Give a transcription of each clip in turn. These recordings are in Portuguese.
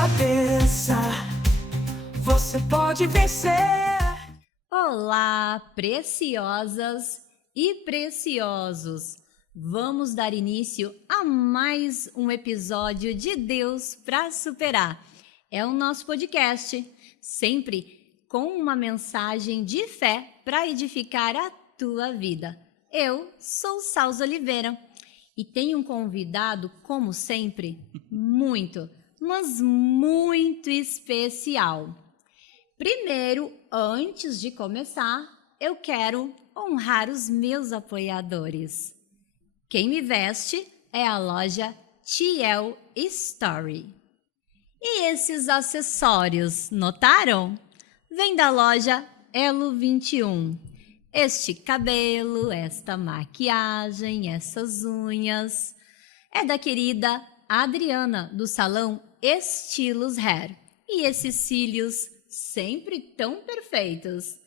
cabeça, você pode vencer. Olá, preciosas e preciosos! Vamos dar início a mais um episódio de Deus para Superar. É o nosso podcast, sempre com uma mensagem de fé para edificar a tua vida. Eu sou Salza Oliveira e tenho um convidado, como sempre, muito, mas muito especial. Primeiro, antes de começar, eu quero honrar os meus apoiadores. Quem me veste é a loja TL Story. E esses acessórios, notaram? Vem da loja Elo 21. Este cabelo, esta maquiagem, essas unhas é da querida Adriana, do salão Estilos Hair. E esses cílios, sempre tão perfeitos,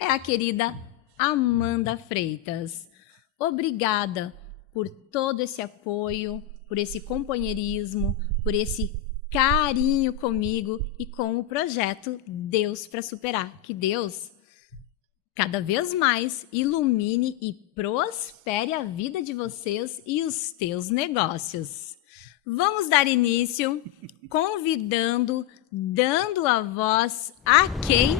é a querida Amanda Freitas. Obrigada por todo esse apoio, por esse companheirismo, por esse carinho comigo e com o projeto Deus para Superar. Que Deus cada vez mais ilumine e prospere a vida de vocês e os teus negócios. Vamos dar início convidando, dando a voz a quem?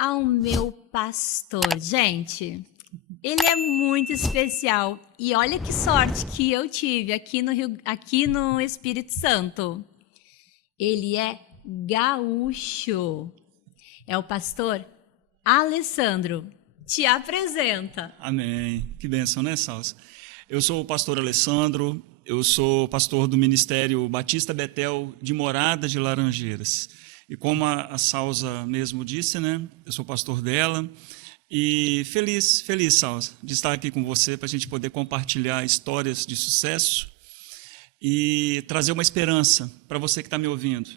Ao meu pastor. Gente, ele é muito especial e olha que sorte que eu tive aqui no Espírito Santo. Ele é gaúcho. É o pastor Alessandro. Te apresenta. Amém. Que bênção, né, Salsa? Eu sou o pastor Alessandro, eu sou pastor do Ministério Batista Betel de Morada de Laranjeiras. E como a Salsa mesmo disse, né, eu sou pastor dela. E feliz, Salsa, de estar aqui com você para a gente poder compartilhar histórias de sucesso e trazer uma esperança para você que está me ouvindo.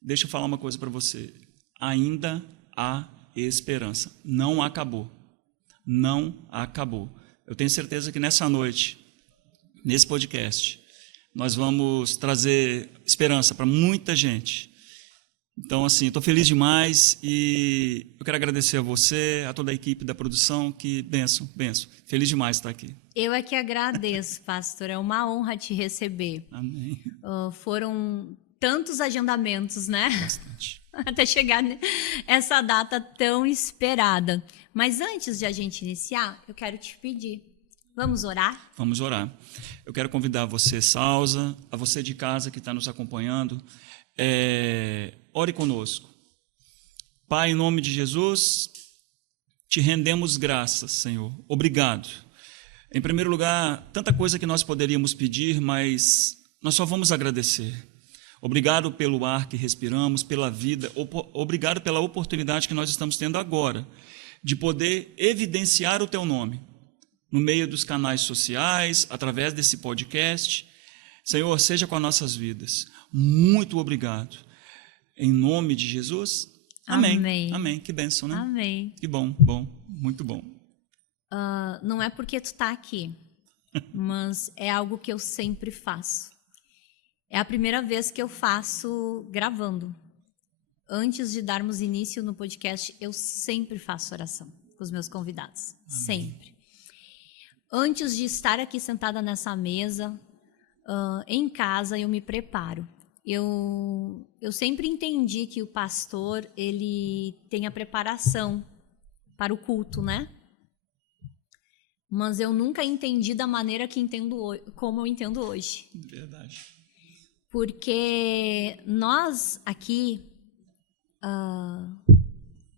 Deixa eu falar uma coisa para você. Ainda há esperança. Não acabou. Não acabou. Eu tenho certeza que nessa noite, nesse podcast, nós vamos trazer esperança para muita gente. Então, assim, estou feliz demais e eu quero agradecer a você, a toda a equipe da produção, que benção. Feliz demais estar aqui. Eu é que agradeço, pastor. É uma honra te receber. Amém. Foram tantos agendamentos, né? Bastante. Até chegar essa data tão esperada. Mas antes de a gente iniciar, eu quero te pedir, vamos orar? Vamos orar. Eu quero convidar você, Salza, a você de casa que está nos acompanhando, ore conosco. Pai, em nome de Jesus, te rendemos graças, Senhor. Obrigado. Em primeiro lugar, tanta coisa que nós poderíamos pedir, mas nós só vamos agradecer. Obrigado pelo ar que respiramos, pela vida, obrigado pela oportunidade que nós estamos tendo agora de poder evidenciar o teu nome no meio dos canais sociais, através desse podcast. Senhor, seja com as nossas vidas. Muito obrigado. Em nome de Jesus. Amém. Amém. Amém. Que bênção, né? Amém. Que bom, muito bom. Não é porque tu tá aqui, mas é algo que eu sempre faço. É a primeira vez que eu faço gravando. Antes de darmos início no podcast, eu sempre faço oração com os meus convidados. Amém. Sempre. Antes de estar aqui sentada nessa mesa, em casa, eu me preparo. Eu sempre entendi que o pastor, ele tem a preparação para o culto, né? Mas eu nunca entendi da maneira que como eu entendo hoje. Verdade. Porque nós aqui,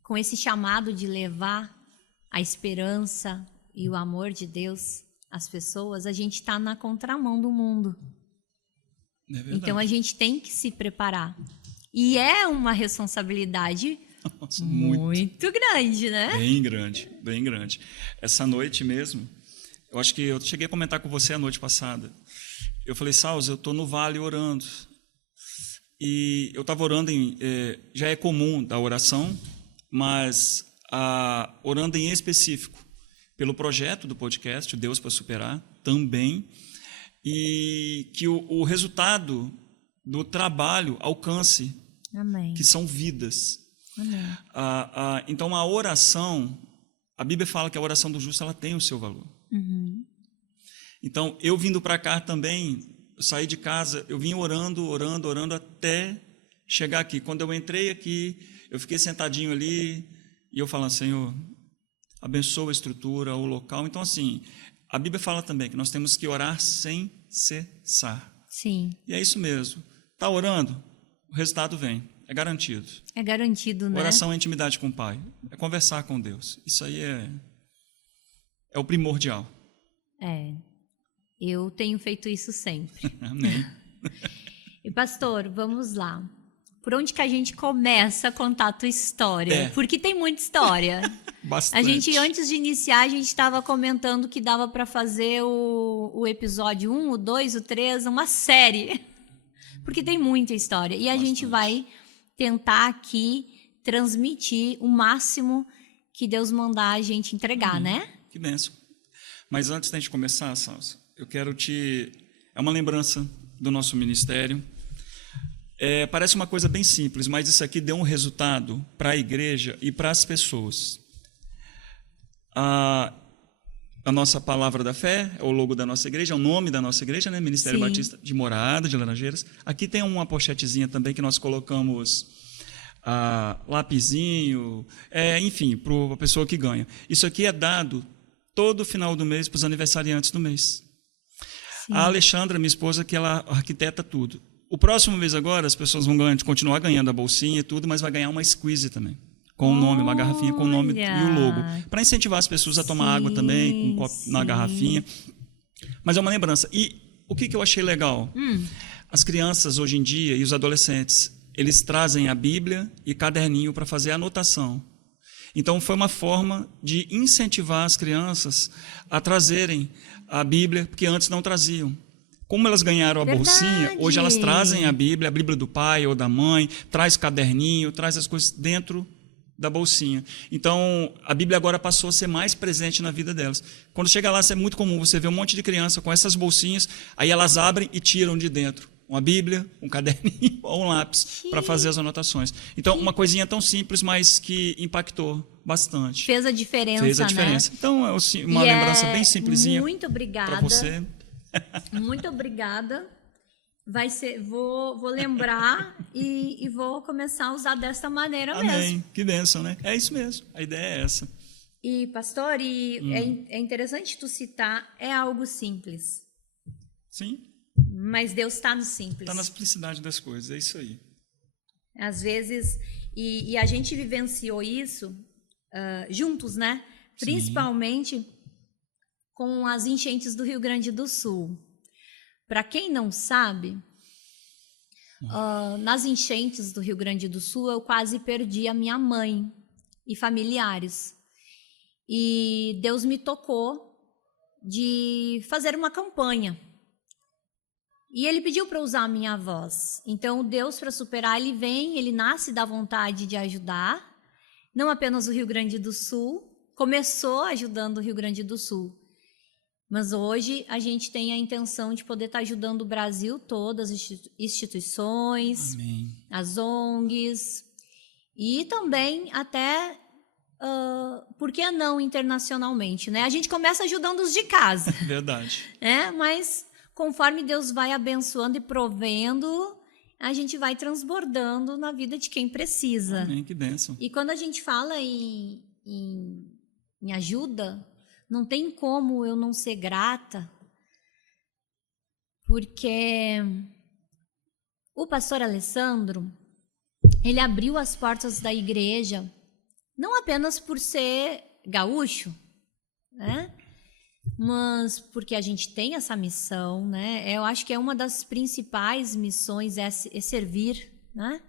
com esse chamado de levar a esperança e o amor de Deus às pessoas, a gente está na contramão do mundo. Então a gente tem que se preparar. E é uma responsabilidade muito grande, né? Bem grande. Essa noite mesmo, eu acho que eu cheguei a comentar com você a noite passada. Eu falei, Salza, eu estou no vale orando. E eu estava orando, já é comum da oração, mas orando em específico pelo projeto do podcast, Deus para Superar, também, e que o resultado do trabalho alcance, Amém. que são vidas. Amém. Então, a oração, a Bíblia fala que a oração do justo ela tem o seu valor. Uhum. Então, eu vindo para cá também, eu saí de casa, eu vim orando até chegar aqui. Quando eu entrei aqui, eu fiquei sentadinho ali e eu falando, Senhor, abençoa a estrutura, o local. Então, assim, a Bíblia fala também que nós temos que orar sem cessar. Sim. E é isso mesmo. Está orando, o resultado vem, é garantido. É garantido, né? Oração é intimidade com o Pai, é conversar com Deus. Isso aí é o primordial. Eu tenho feito isso sempre. Amém. E pastor, vamos lá. Por onde que a gente começa a contar a tua história? Porque tem muita história. Bastante. A gente, antes de iniciar, a gente estava comentando que dava para fazer o episódio 1, o 2, o 3, uma série. Porque tem muita história. E a gente vai tentar aqui transmitir o máximo que Deus mandar a gente entregar, né? Que bênção. Mas antes da gente começar, Salsa, eu quero é uma lembrança do nosso ministério. Parece uma coisa bem simples, mas isso aqui deu um resultado para a igreja e para as pessoas. A nossa palavra da fé é o logo da nossa igreja, é o nome da nossa igreja, né? Ministério Sim. Batista de Morada, de Laranjeiras. Aqui tem uma pochetezinha também que nós colocamos lapisinho, enfim, para a pessoa que ganha. Isso aqui é dado todo final do mês para os aniversariantes do mês. Sim. A Alexandra, minha esposa, que ela arquiteta tudo. O próximo mês agora, as pessoas vão continuar ganhando a bolsinha e tudo, mas vai ganhar uma squeeze também, com o nome, uma garrafinha com o nome e o logo, para incentivar as pessoas a tomar água também, com um copo na garrafinha. Mas é uma lembrança. E o que eu achei legal? As crianças hoje em dia e os adolescentes, eles trazem a Bíblia e caderninho para fazer anotação. Então, foi uma forma de incentivar as crianças a trazerem a Bíblia, porque antes não traziam. Como elas ganharam a bolsinha, hoje elas trazem a Bíblia do pai ou da mãe, traz caderninho, traz as coisas dentro da bolsinha. Então, a Bíblia agora passou a ser mais presente na vida delas. Quando chega lá, é muito comum você ver um monte de criança com essas bolsinhas, aí elas abrem e tiram de dentro uma Bíblia, um caderninho ou um lápis para fazer as anotações. Então, uma coisinha tão simples, mas que impactou bastante. Fez a diferença, Fez a diferença. Né? Então, uma lembrança bem simplesinha. Muito obrigada. Para você. Muito obrigada. Vou lembrar e vou começar a usar dessa maneira Amém. mesmo. Que bênção, né? É isso mesmo. A ideia é essa. E, pastor, é interessante tu citar, é algo simples. Sim. Mas Deus está no simples. Está na simplicidade das coisas, é isso aí. Às vezes, e a gente vivenciou isso juntos, né? Sim. Principalmente com as enchentes do Rio Grande do Sul. Para quem não sabe, nas enchentes do Rio Grande do Sul, eu quase perdi a minha mãe e familiares. E Deus me tocou de fazer uma campanha. E Ele pediu para usar a minha voz. Então, Deus, para superar, Ele nasce da vontade de ajudar, não apenas o Rio Grande do Sul, começou ajudando o Rio Grande do Sul. Mas hoje a gente tem a intenção de poder estar ajudando o Brasil todo, as instituições, Amém. as ONGs e também até, por que não internacionalmente, né? A gente começa ajudando os de casa. Verdade. Mas conforme Deus vai abençoando e provendo, a gente vai transbordando na vida de quem precisa. Amém, que bênção. E quando a gente fala em ajuda, não tem como eu não ser grata, porque o pastor Alessandro, ele abriu as portas da igreja, não apenas por ser gaúcho, né? Mas porque a gente tem essa missão, né? Eu acho que é uma das principais missões é servir, né?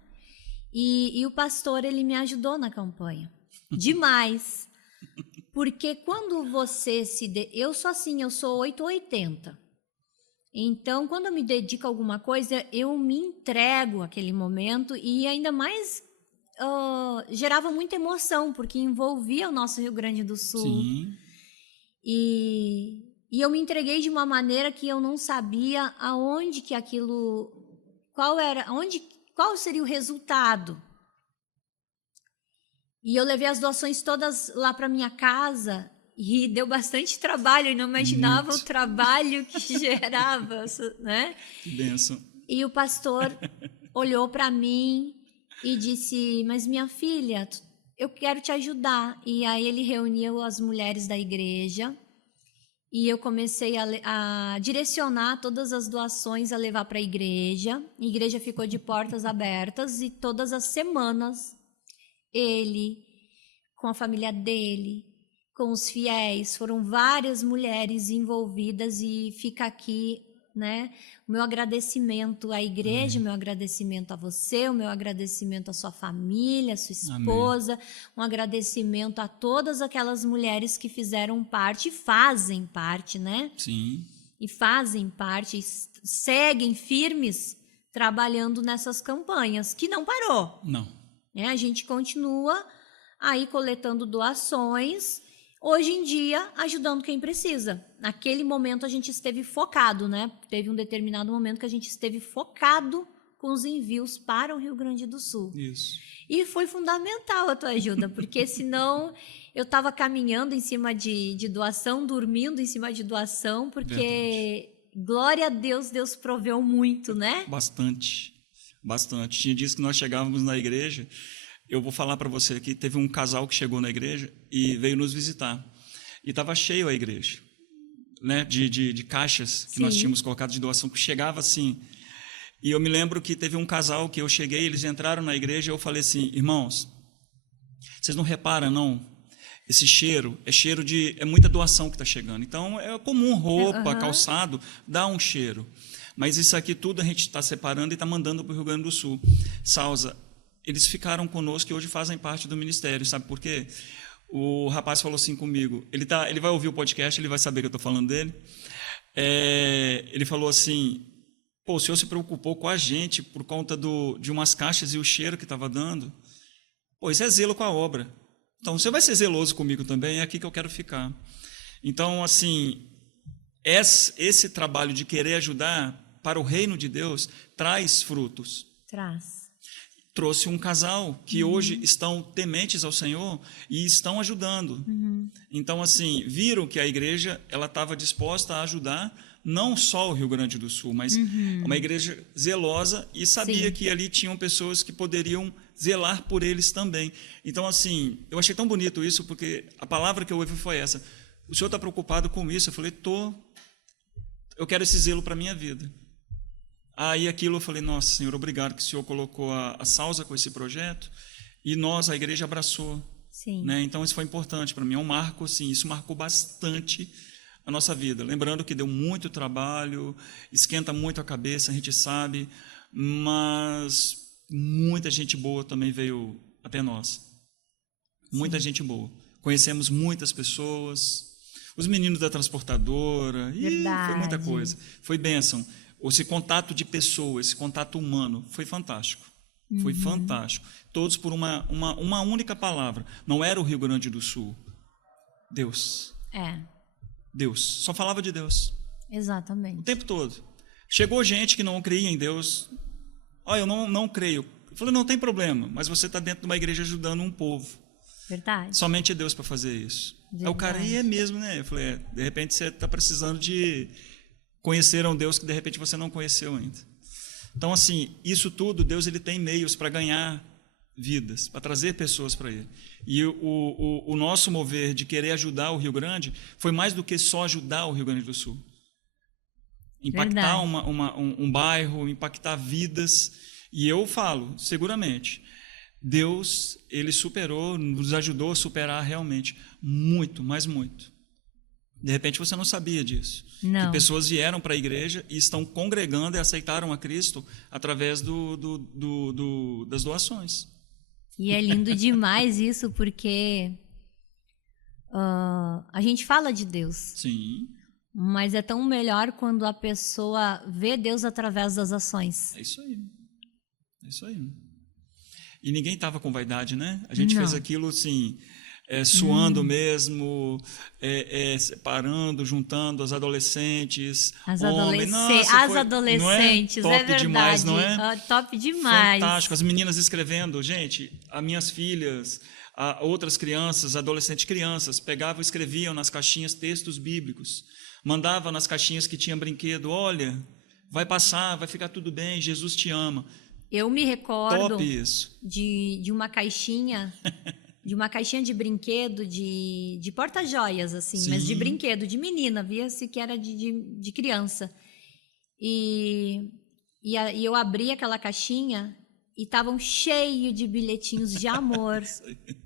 E o pastor, ele me ajudou na campanha, demais. Porque quando você eu sou assim, eu sou 880. Então, quando eu me dedico a alguma coisa, eu me entrego àquele momento e ainda mais gerava muita emoção, porque envolvia o nosso Rio Grande do Sul. Sim. E eu me entreguei de uma maneira que eu não sabia aonde que aquilo qual seria o resultado. E eu levei as doações todas lá para minha casa e deu bastante trabalho, eu não imaginava Muito. o trabalho que gerava, né? Que bênção. E o pastor olhou para mim e disse: mas minha filha, eu quero te ajudar. E aí ele reuniu as mulheres da igreja e eu comecei a direcionar todas as doações a levar para a igreja. A igreja ficou de portas abertas e todas as semanas ele, com a família dele, com os fiéis, foram várias mulheres envolvidas e fica aqui, né, o meu agradecimento à igreja, o meu agradecimento a você, o meu agradecimento à sua família, à sua esposa, um agradecimento a todas aquelas mulheres que fizeram parte e fazem parte, né? Sim. E fazem parte, e seguem firmes trabalhando nessas campanhas, que não parou. Não. A gente continua aí coletando doações, hoje em dia ajudando quem precisa. Naquele momento a gente esteve focado, né? Teve um determinado momento que a gente esteve focado com os envios para o Rio Grande do Sul. Isso. E foi fundamental a tua ajuda, porque senão eu estava caminhando em cima de doação, dormindo em cima de doação, porque, verdade, glória a Deus, Deus proveu muito, né? Bastante. Tinha dias que nós chegávamos na igreja, eu vou falar para você aqui, teve um casal que chegou na igreja e veio nos visitar. E estava cheio a igreja, né, de caixas que, sim, nós tínhamos colocado de doação, que chegava assim. E eu me lembro que teve um casal que eu cheguei, eles entraram na igreja e eu falei assim: irmãos, vocês não reparam, não? Esse cheiro é muita doação que está chegando. Então, é comum, roupa, calçado, dá um cheiro. Mas isso aqui tudo a gente está separando e está mandando para o Rio Grande do Sul. Salza, eles ficaram conosco e hoje fazem parte do ministério. Sabe por quê? O rapaz falou assim comigo. Ele vai ouvir o podcast, ele vai saber que eu estou falando dele. Ele falou assim: pô, o senhor se preocupou com a gente por conta de umas caixas e o cheiro que estava dando. Pô, isso é zelo com a obra. Então, você vai ser zeloso comigo também, é aqui que eu quero ficar. Então, assim, esse trabalho de querer ajudar para o reino de Deus traz frutos. Trouxe um casal que hoje estão tementes ao Senhor e estão ajudando. Então, assim, viram que a igreja ela estava disposta a ajudar não só o Rio Grande do Sul, mas uma igreja zelosa e sabia, sim, que ali tinham pessoas que poderiam zelar por eles também. Então, assim, eu achei tão bonito isso, porque a palavra que eu ouvi foi essa: o senhor está preocupado com isso? Eu falei: eu quero esse zelo para a minha vida. Aí aquilo eu falei: nossa, Senhor, obrigado que o Senhor colocou a Salza com esse projeto e a igreja abraçou. Sim. Né? Então isso foi importante para mim, é um marco, assim, isso marcou bastante a nossa vida. Lembrando que deu muito trabalho, esquenta muito a cabeça, a gente sabe, mas muita gente boa também veio até nós. Muita, sim, gente boa. Conhecemos muitas pessoas, os meninos da transportadora, foi muita coisa. Foi bênção. Esse contato de pessoas, esse contato humano, foi fantástico. Foi fantástico. Todos por uma única palavra. Não era o Rio Grande do Sul. Deus. Deus. Só falava de Deus. Exatamente. O tempo todo. Chegou gente que não cria em Deus. Eu não creio. Eu falei: não tem problema, mas você está dentro de uma igreja ajudando um povo. Verdade. Somente Deus para fazer isso. Aí o cara, é mesmo, né? Eu falei: de repente você está precisando de conhecer um Deus que de repente você não conheceu ainda. Então, assim, isso tudo, Deus ele tem meios para ganhar vidas, para trazer pessoas para Ele. E o nosso mover de querer ajudar o Rio Grande foi mais do que só ajudar o Rio Grande do Sul. Impactar um bairro, impactar vidas. E eu falo, seguramente, Deus, Ele superou, nos ajudou a superar realmente muito, mas muito. De repente você não sabia disso. Não. Que pessoas vieram para a igreja e estão congregando e aceitaram a Cristo através das doações. E é lindo demais isso, porque a gente fala de Deus. Sim. Mas é tão melhor quando a pessoa vê Deus através das ações. É isso aí. E ninguém estava com vaidade, né? A gente fez aquilo assim... suando mesmo, separando, juntando as adolescentes, As homens. Nossa, as foi, adolescentes, não é? é Top verdade. demais, não é? Ah, top demais. Fantástico. As meninas escrevendo, gente, as minhas filhas, outras crianças, adolescentes crianças, pegavam e escreviam nas caixinhas textos bíblicos, mandavam nas caixinhas que tinham brinquedo, olha, vai passar, vai ficar tudo bem, Jesus te ama. Eu me recordo Top isso. de uma caixinha, de brinquedo, de porta-joias, assim, Sim. mas de brinquedo, de menina, via-se que era de criança. E eu abri aquela caixinha e estavam cheio de bilhetinhos de amor,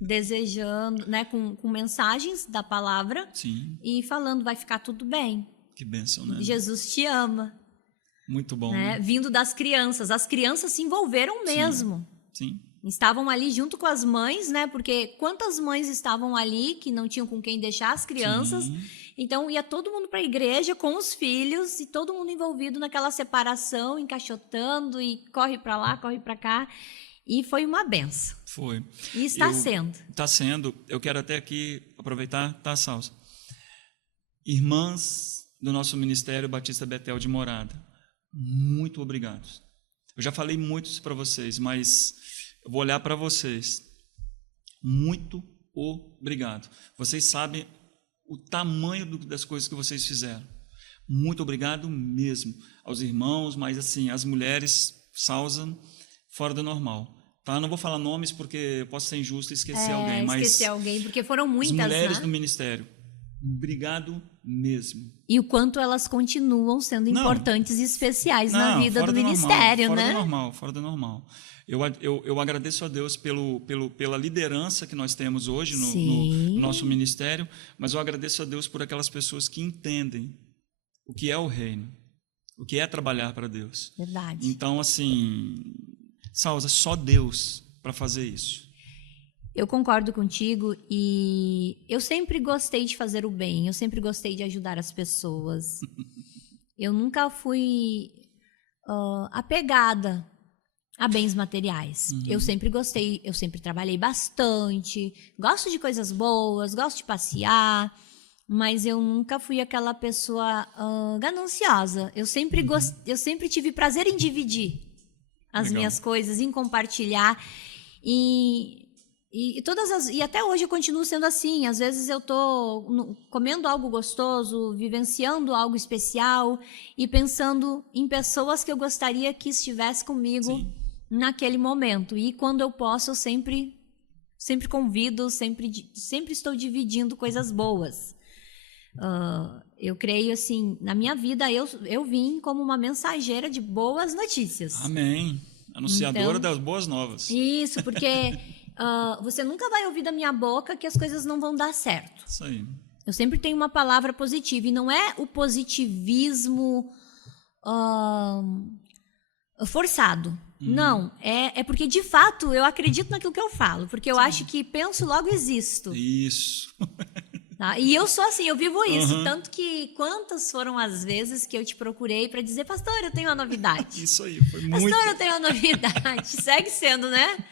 desejando, né, com mensagens da palavra. Sim. E falando, vai ficar tudo bem. Que bênção, né? Jesus te ama. Muito bom. Né? Vindo das crianças. As crianças se envolveram mesmo. Sim. Estavam ali junto com as mães, né? Porque quantas mães estavam ali que não tinham com quem deixar as crianças. Sim. Então ia todo mundo para a igreja com os filhos e todo mundo envolvido naquela separação, encaixotando e corre para lá, corre para cá. E foi uma benção. Foi. E está sendo. Está sendo. Eu quero até aqui aproveitar, tá, Salsa? Irmãs do nosso Ministério Batista Betel de Morada, muito obrigado. Eu já falei muito isso para vocês, mas eu vou olhar para vocês. Muito obrigado. Vocês sabem o tamanho das coisas que vocês fizeram. Muito obrigado mesmo aos irmãos, mas assim, as mulheres, Salsa, fora do normal. Tá? Não vou falar nomes porque eu posso ser injusto e esquecer alguém, mas esquecer alguém, porque foram muitas, as mulheres né? do ministério, obrigado mesmo. E o quanto elas continuam sendo importantes e especiais na vida do ministério, fora né? Fora do normal. Eu agradeço a Deus pela liderança que nós temos hoje no nosso ministério, mas eu agradeço a Deus por aquelas pessoas que entendem o que é o reino, o que é trabalhar para Deus. Verdade. Então, assim, Salsa, só Deus para fazer isso. Eu concordo contigo e eu sempre gostei de fazer o bem, eu sempre gostei de ajudar as pessoas. Eu nunca fui apegada a bens materiais. Eu sempre gostei, eu sempre trabalhei bastante, gosto de coisas boas, gosto de passear, mas eu nunca fui aquela pessoa gananciosa. Eu sempre tive prazer em dividir as minhas coisas, em compartilhar e até hoje eu continuo sendo assim. Às vezes eu tô comendo algo gostoso, vivenciando algo especial e pensando em pessoas que eu gostaria que estivesse comigo naquele momento. E quando eu posso, eu sempre convido, sempre estou dividindo coisas boas. Eu creio assim, na minha vida eu vim como uma mensageira de boas notícias. Amém. Anunciadora das boas novas. Isso, porque você nunca vai ouvir da minha boca que as coisas não vão dar certo. Isso aí. Eu sempre tenho uma palavra positiva. E não é o positivismo forçado. Não, é porque de fato eu acredito naquilo que eu falo. Porque eu acho que penso, logo existo. Isso. Tá? E eu sou assim, eu vivo isso. Tanto que quantas foram as vezes que eu te procurei para dizer, pastor, eu tenho uma novidade. Isso aí, foi muito. Pastor, eu tenho uma novidade. Segue sendo, né?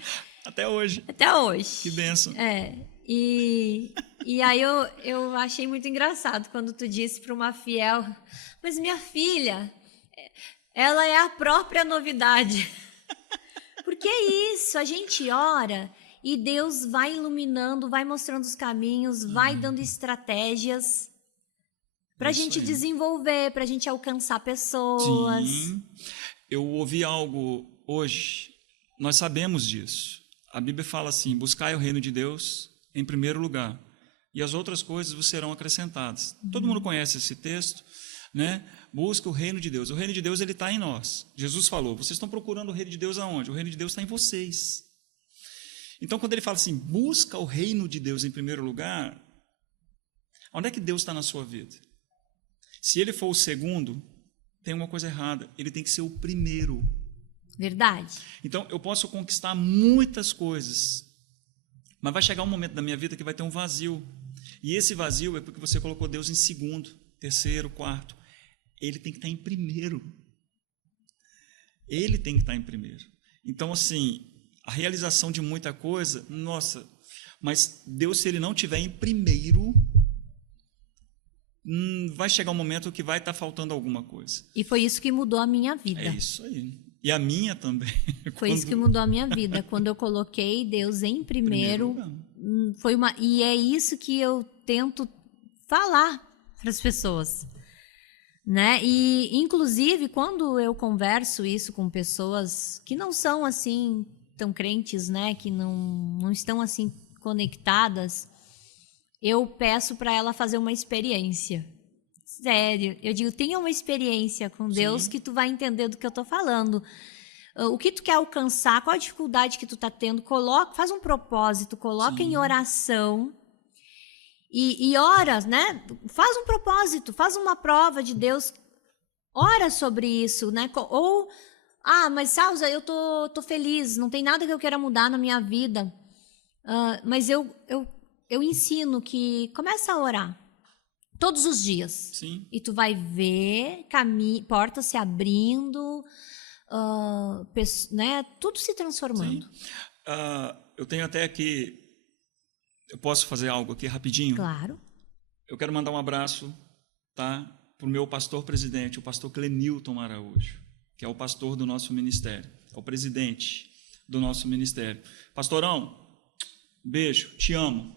Até hoje. Até hoje. Que bênção. E aí eu achei muito engraçado quando tu disse para uma fiel, mas minha filha, ela é a própria novidade. Porque é isso, a gente ora e Deus vai iluminando, vai mostrando os caminhos, vai dando estratégias para a gente desenvolver, para a gente alcançar pessoas. Sim. Eu ouvi algo hoje, nós sabemos disso. A Bíblia fala assim, buscai o reino de Deus em primeiro lugar, e as outras coisas vos serão acrescentadas. Todo mundo conhece esse texto, né? Busca o reino de Deus. O reino de Deus, ele está em nós. Jesus falou, vocês estão procurando o reino de Deus aonde? O reino de Deus está em vocês. Então, quando ele fala assim, busca o reino de Deus em primeiro lugar, onde é que Deus está na sua vida? Se ele for o segundo, tem uma coisa errada. Ele tem que ser o primeiro. Verdade. Então, eu posso conquistar muitas coisas, mas vai chegar um momento da minha vida que vai ter um vazio. E esse vazio é porque você colocou Deus em segundo, terceiro, quarto. Ele tem que estar em primeiro. Ele tem que estar em primeiro. Então, assim, a realização de muita coisa, nossa, Mas Deus, se Ele não tiver em primeiro, vai chegar um momento que vai estar faltando alguma coisa. E foi isso que mudou a minha vida. É isso aí. E a minha também. Foi isso que mudou a minha vida. Quando eu coloquei Deus em primeiro, e é isso que eu tento falar para as pessoas, né? E inclusive quando eu converso isso com pessoas que não são assim tão crentes, né? Que não estão assim conectadas, eu peço para ela fazer uma experiência. Sério, eu digo, tenha uma experiência com Deus. Sim. Que tu vai entender do que eu estou falando. O que tu quer alcançar, qual a dificuldade que tu está tendo, faz um propósito, coloca Sim. em oração e ora, né? Faz um propósito, faz uma prova de Deus, ora sobre isso, né? Ou, mas Salza, eu tô feliz, não tem nada que eu queira mudar na minha vida, mas eu ensino que começa a orar. Todos os dias. Sim. E tu vai ver portas se abrindo, né? Tudo se transformando. Eu tenho até aqui... Eu posso fazer algo aqui rapidinho? Claro. Eu quero mandar um abraço, tá, para o meu pastor-presidente, o pastor Clenilton Araújo, que é o pastor do nosso ministério, é o presidente do nosso ministério. Pastorão, beijo, te amo.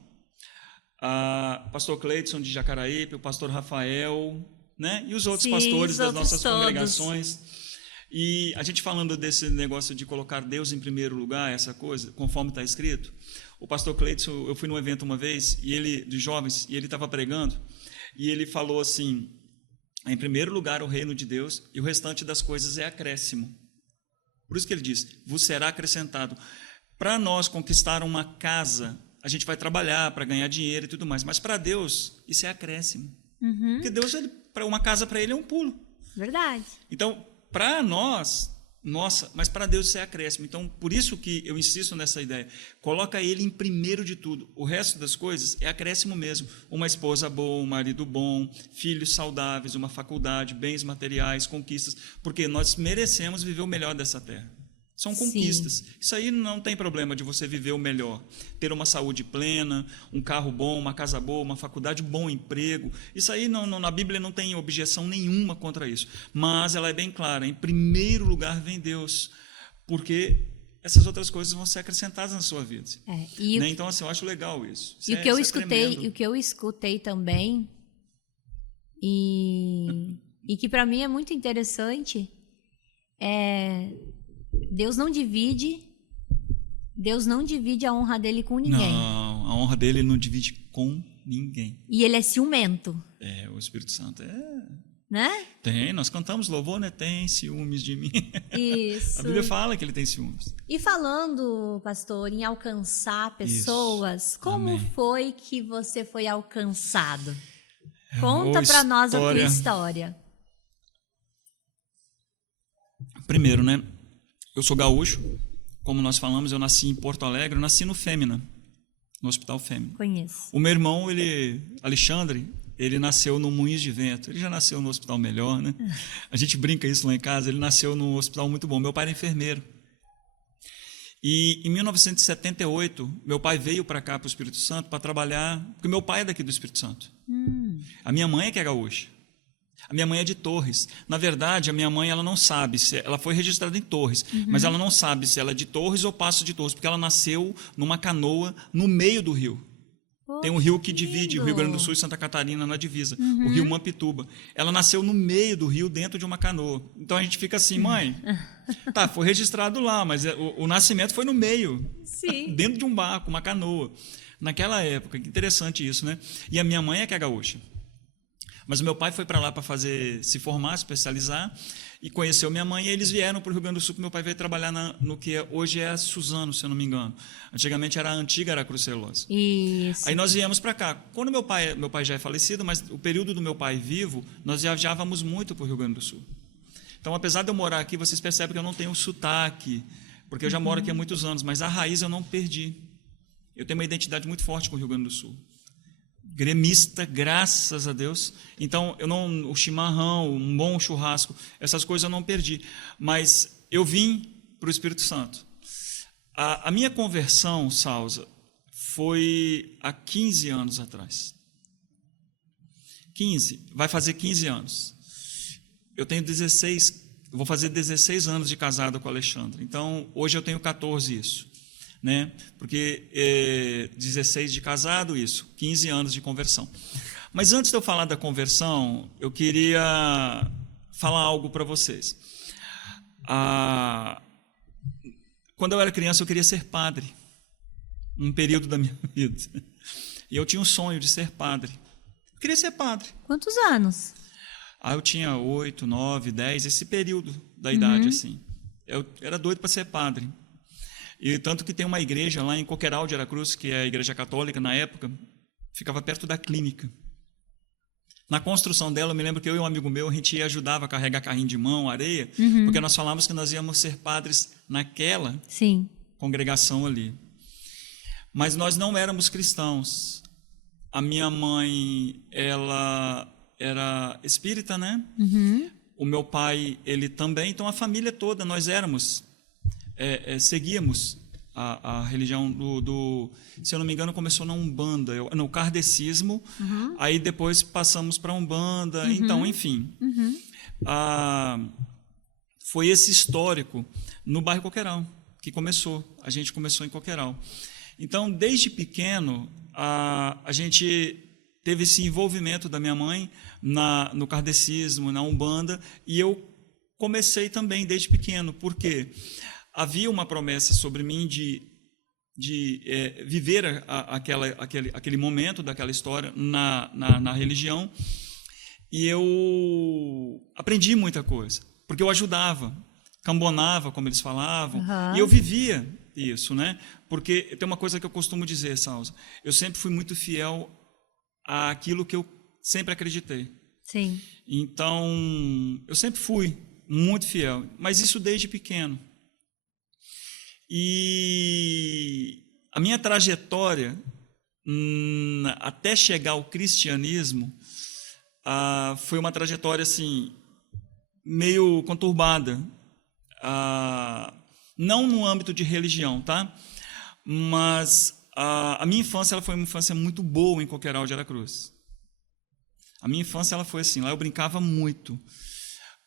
Pastor Cleidson de Jacaraípe, o pastor Rafael, né? E os outros pastores das nossas congregações. E a gente falando desse negócio de colocar Deus em primeiro lugar, essa coisa, conforme está escrito, o pastor Cleidson, eu fui num evento uma vez, de jovens, e ele estava pregando, e ele falou assim, em primeiro lugar o reino de Deus, e o restante das coisas é acréscimo. Por isso que ele diz, vos será acrescentado. Para nós conquistar uma casa, a gente vai trabalhar para ganhar dinheiro e tudo mais. Mas para Deus, isso é acréscimo. Uhum. Porque Deus, uma casa para Ele é um pulo. Verdade. Então, para nós, mas para Deus isso é acréscimo. Então, por isso que eu insisto nessa ideia. Coloca Ele em primeiro de tudo. O resto das coisas é acréscimo mesmo. Uma esposa boa, um marido bom, filhos saudáveis, uma faculdade, bens materiais, conquistas. Porque nós merecemos viver o melhor dessa terra. São conquistas. Sim. Isso aí não tem problema de você viver o melhor. Ter uma saúde plena, um carro bom, uma casa boa, uma faculdade, um bom emprego. Isso aí na Bíblia não tem objeção nenhuma contra isso. Mas ela é bem clara. Em primeiro lugar vem Deus. Porque essas outras coisas vão ser acrescentadas na sua vida. Né? Então, assim, eu acho legal isso. E o que eu escutei também, e que para mim é muito interessante, Deus não divide a honra dele com ninguém. Não, a honra dele ele não divide com ninguém. E ele é ciumento. O Espírito Santo né? Tem, nós cantamos louvor, né? Tem ciúmes de mim. Isso. A Bíblia fala que ele tem ciúmes. E falando, pastor, em alcançar pessoas, Isso. Como Amém. Foi que você foi alcançado? Conta para nós a tua história. Primeiro, né? Eu sou gaúcho, como nós falamos, eu nasci em Porto Alegre, eu nasci no Fêmea, no Hospital Fêmea. Conheço. O meu irmão, Alexandre, ele nasceu no Moinhos de Vento, ele já nasceu no hospital melhor, né? A gente brinca isso lá em casa, ele nasceu num hospital muito bom, meu pai era enfermeiro. E em 1978, meu pai veio para cá, para o Espírito Santo, para trabalhar, porque meu pai é daqui do Espírito Santo. A minha mãe é que é gaúcha. A minha mãe é de Torres. Na verdade, a minha mãe ela não sabe se ela foi registrada em Torres, mas ela não sabe se ela é de Torres ou Passo de Torres, porque ela nasceu numa canoa no meio do rio. Tem um rio que divide o Rio Grande do Sul e Santa Catarina na divisa, o rio Mampituba. Ela nasceu no meio do rio, dentro de uma canoa. Então a gente fica assim, mãe, tá, foi registrado lá, mas o nascimento foi no meio, dentro de um barco, uma canoa. Naquela época, que interessante isso, né? E a minha mãe é que é gaúcha. Mas o meu pai foi para lá para se formar, especializar, e conheceu minha mãe, e eles vieram para o Rio Grande do Sul, porque meu pai veio trabalhar no que hoje é Suzano, se eu não me engano. Antigamente era a antiga Aracruz Celosa. Isso. Aí nós viemos para cá. Quando meu pai já é falecido, mas o período do meu pai vivo, nós viajávamos muito para o Rio Grande do Sul. Então, apesar de eu morar aqui, vocês percebem que eu não tenho sotaque, porque eu já moro aqui há muitos anos, mas a raiz eu não perdi. Eu tenho uma identidade muito forte com o Rio Grande do Sul. Gremista, graças a Deus. Então, o chimarrão, um bom churrasco, essas coisas eu não perdi. Mas eu vim para o Espírito Santo. A minha conversão, Salza, foi há 15 anos atrás. 15, vai fazer 15 anos. Eu tenho 16, vou fazer 16 anos de casado com a Alexandra. Então, hoje eu tenho 14 isso, né? Porque 16 de casado, isso, 15 anos de conversão. Mas antes de eu falar da conversão, eu queria falar algo para vocês. Quando eu era criança, eu queria ser padre, um período da minha vida. E eu tinha um sonho de ser padre. Eu queria ser padre. Quantos anos? Eu tinha 8, 9, 10, esse período da idade, assim. Eu era doido para ser padre. E tanto que tem uma igreja lá em Coqueiral de Aracruz, que é a igreja católica, na época, ficava perto da clínica. Na construção dela, eu me lembro que eu e um amigo meu, a gente ajudava a carregar carrinho de mão, areia, porque nós falávamos que nós íamos ser padres naquela congregação ali. Mas nós não éramos cristãos. A minha mãe, ela era espírita, né? O meu pai, ele também. Então, a família toda, nós éramos, seguíamos a religião se eu não me engano, começou na Umbanda, no kardecismo, aí depois passamos para a Umbanda, então, enfim. Foi esse histórico no bairro Coqueiral que começou, a gente começou em Coqueiral. Então, desde pequeno, a gente teve esse envolvimento da minha mãe no kardecismo, na Umbanda, e eu comecei também desde pequeno, porque havia uma promessa sobre mim de viver aquele momento daquela história na religião, e eu aprendi muita coisa, porque eu ajudava, cambonava, como eles falavam, e eu vivia isso, né? Porque tem uma coisa que eu costumo dizer, Salza, eu sempre fui muito fiel àquilo que eu sempre acreditei. Sim. Então, eu sempre fui muito fiel, mas isso desde pequeno. E a minha trajetória até chegar ao cristianismo foi uma trajetória assim meio conturbada, não no âmbito de religião, tá? Mas a minha infância ela foi uma infância muito boa em Coqueiral de Aracruz. A minha infância ela foi assim, lá eu brincava muito,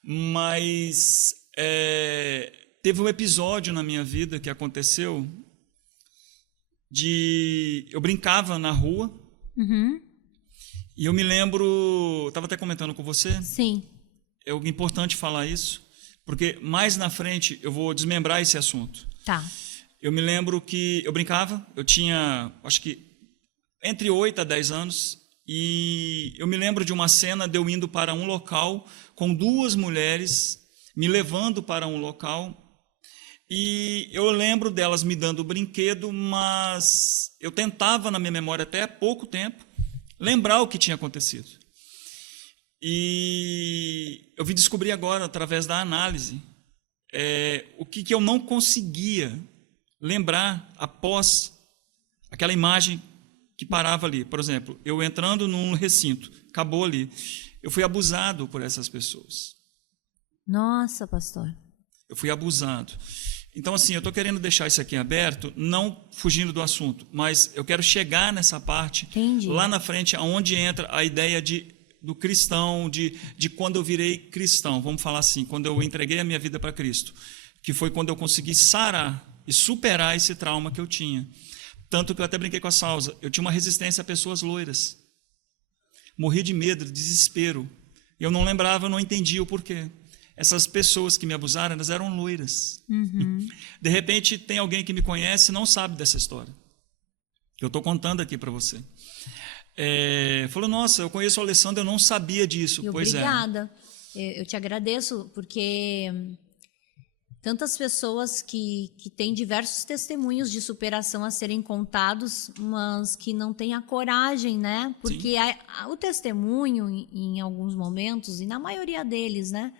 mas teve um episódio na minha vida que aconteceu eu brincava na rua, e eu me lembro, estava até comentando com você, sim, é importante falar isso, porque mais na frente eu vou desmembrar esse assunto. Tá. Eu me lembro que eu brincava, eu tinha, acho que, entre 8 a 10 anos, e eu me lembro de uma cena de eu indo para um local com 2 mulheres me levando para um local, e eu lembro delas me dando o brinquedo, mas eu tentava, na minha memória até há pouco tempo, lembrar o que tinha acontecido. E eu vim descobrir agora, através da análise, o que eu não conseguia lembrar após aquela imagem que parava ali. Por exemplo, eu entrando num recinto, acabou ali. Eu fui abusado por essas pessoas. Nossa, pastor. Eu fui abusado. Então, assim, eu estou querendo deixar isso aqui aberto, não fugindo do assunto, mas eu quero chegar nessa parte, Entendi. Lá na frente, onde entra a ideia do cristão, de quando eu virei cristão, vamos falar assim, quando eu entreguei a minha vida para Cristo, que foi quando eu consegui sarar e superar esse trauma que eu tinha. Tanto que eu até brinquei com a Salza, eu tinha uma resistência a pessoas loiras. Morri de medo, de desespero. Eu não lembrava, eu não entendia o porquê. Essas pessoas que me abusaram, elas eram loiras. De repente, tem alguém que me conhece e não sabe dessa história, que eu estou contando aqui para você. Falou, nossa, eu conheço o Alessandro, eu não sabia disso. Pois obrigada. Eu te agradeço, porque tantas pessoas que têm diversos testemunhos de superação a serem contados, mas que não têm a coragem, né? Porque o testemunho, em alguns momentos, e na maioria deles, né?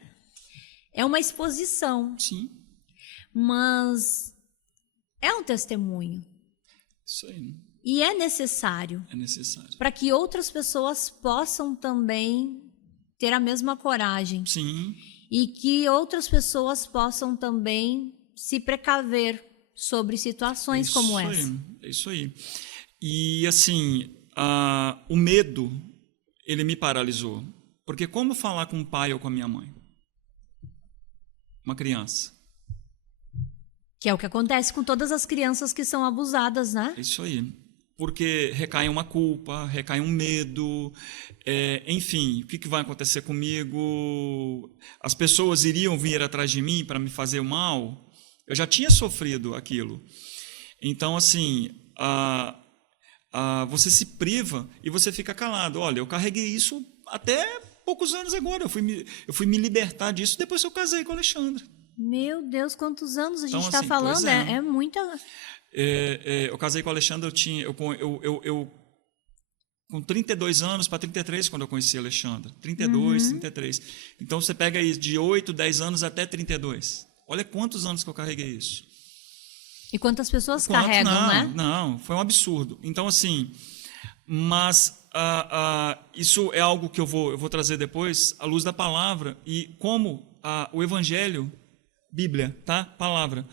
É uma exposição. Sim. Mas é um testemunho. Isso aí. E é necessário. É necessário. Para que outras pessoas possam também ter a mesma coragem. Sim. E que outras pessoas possam também se precaver sobre situações como essa. É isso aí. E, assim, o medo, ele me paralisou. Porque como falar com o pai ou com a minha mãe? Uma criança. Que é o que acontece com todas as crianças que são abusadas, né? É isso aí. Porque recai uma culpa, recai um medo, enfim, o que vai acontecer comigo? As pessoas iriam vir atrás de mim para me fazer mal? Eu já tinha sofrido aquilo. Então, assim, você se priva e você fica calado. Olha, eu carreguei isso até poucos anos agora. Eu fui me libertar disso depois que eu casei com o Alexandre. Meu Deus, quantos anos a gente Então, está assim, falando? pois é. É muita... Eu casei com o Alexandre, eu com 32 anos para 33 quando eu conheci o Alexandre. 32, 33. Então, você pega aí de 8, 10 anos até 32. Olha quantos anos que eu carreguei isso. E quantas pessoas carregam, não, né? Não, foi um absurdo. Então, assim, mas isso é algo que eu vou trazer depois, à luz da palavra, e como o Evangelho, Bíblia, tá? Palavra,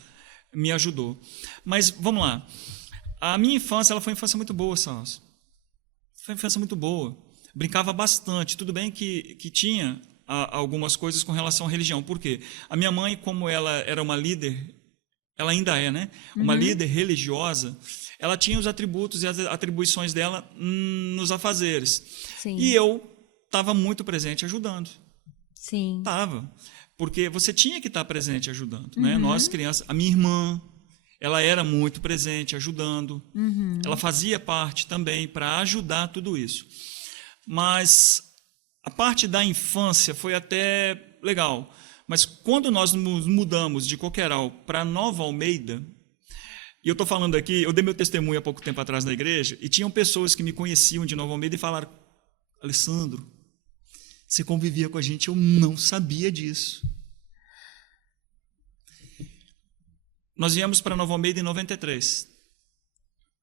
me ajudou. Mas, vamos lá. A minha infância, ela foi uma infância muito boa, Salso. Foi uma infância muito boa. Brincava bastante. Tudo bem que tinha algumas coisas com relação à religião. Por quê? A minha mãe, como ela era uma líder, ela ainda é, né? Uma líder religiosa, ela tinha os atributos e as atribuições dela nos afazeres. Sim. E eu estava muito presente ajudando. Sim. Estava. Porque você tinha que estar presente ajudando, né? Nós, crianças, a minha irmã, ela era muito presente ajudando. Ela fazia parte também para ajudar tudo isso. Mas a parte da infância foi até legal. Mas quando nós nos mudamos de Coqueiral para Nova Almeida, e eu estou falando aqui, eu dei meu testemunho há pouco tempo atrás na igreja, e tinham pessoas que me conheciam de Nova Almeida e falaram: Alessandro, você convivia com a gente, eu não sabia disso. Nós viemos para Nova Almeida em 93.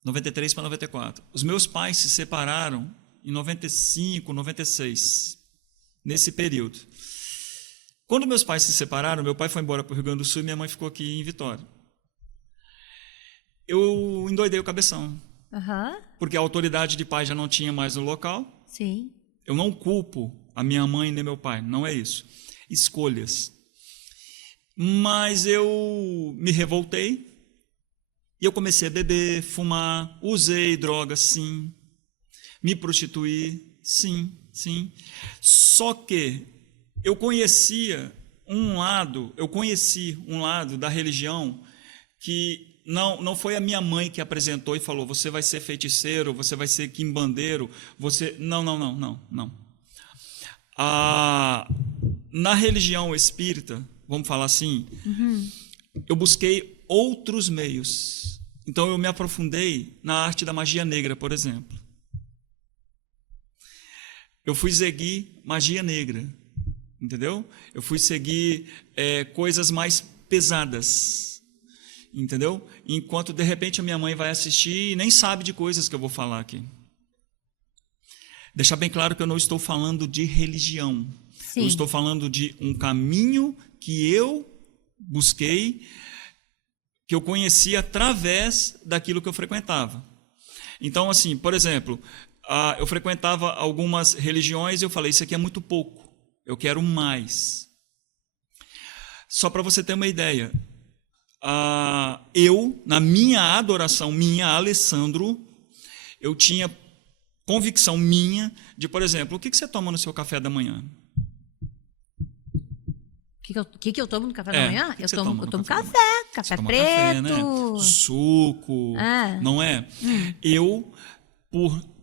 93 para 94. Os meus pais se separaram em 95, 96. Nesse período. Quando meus pais se separaram, meu pai foi embora para o Rio Grande do Sul e minha mãe ficou aqui em Vitória. Eu endoidei o cabeção. Porque a autoridade de pai já não tinha mais no local. Sim. Eu não culpo a minha mãe nem meu pai, não é isso. Escolhas. Mas eu me revoltei e eu comecei a beber, fumar, usei drogas, sim. Me prostituí, sim. Só que eu conheci um lado da religião que não foi a minha mãe que apresentou e falou: você vai ser feiticeiro, você vai ser quimbandeiro, você... Não. Na religião espírita, vamos falar assim, eu busquei outros meios. Então, eu me aprofundei na arte da magia negra, por exemplo. Eu fui seguir magia negra, entendeu? Eu fui seguir coisas mais pesadas, entendeu? Enquanto, de repente, a minha mãe vai assistir e nem sabe de coisas que eu vou falar aqui. Deixar bem claro que eu não estou falando de religião. Sim. Eu estou falando de um caminho que eu busquei, que eu conheci através daquilo que eu frequentava. Então, assim, por exemplo, eu frequentava algumas religiões e eu falei: isso aqui é muito pouco, eu quero mais. Só para você ter uma ideia, eu, na minha adoração, Alessandro, eu tinha convicção minha de, por exemplo, o que você toma no seu café da manhã? O que eu tomo no café da manhã? Eu tomo café preto. Café, né? Suco, não é? Eu,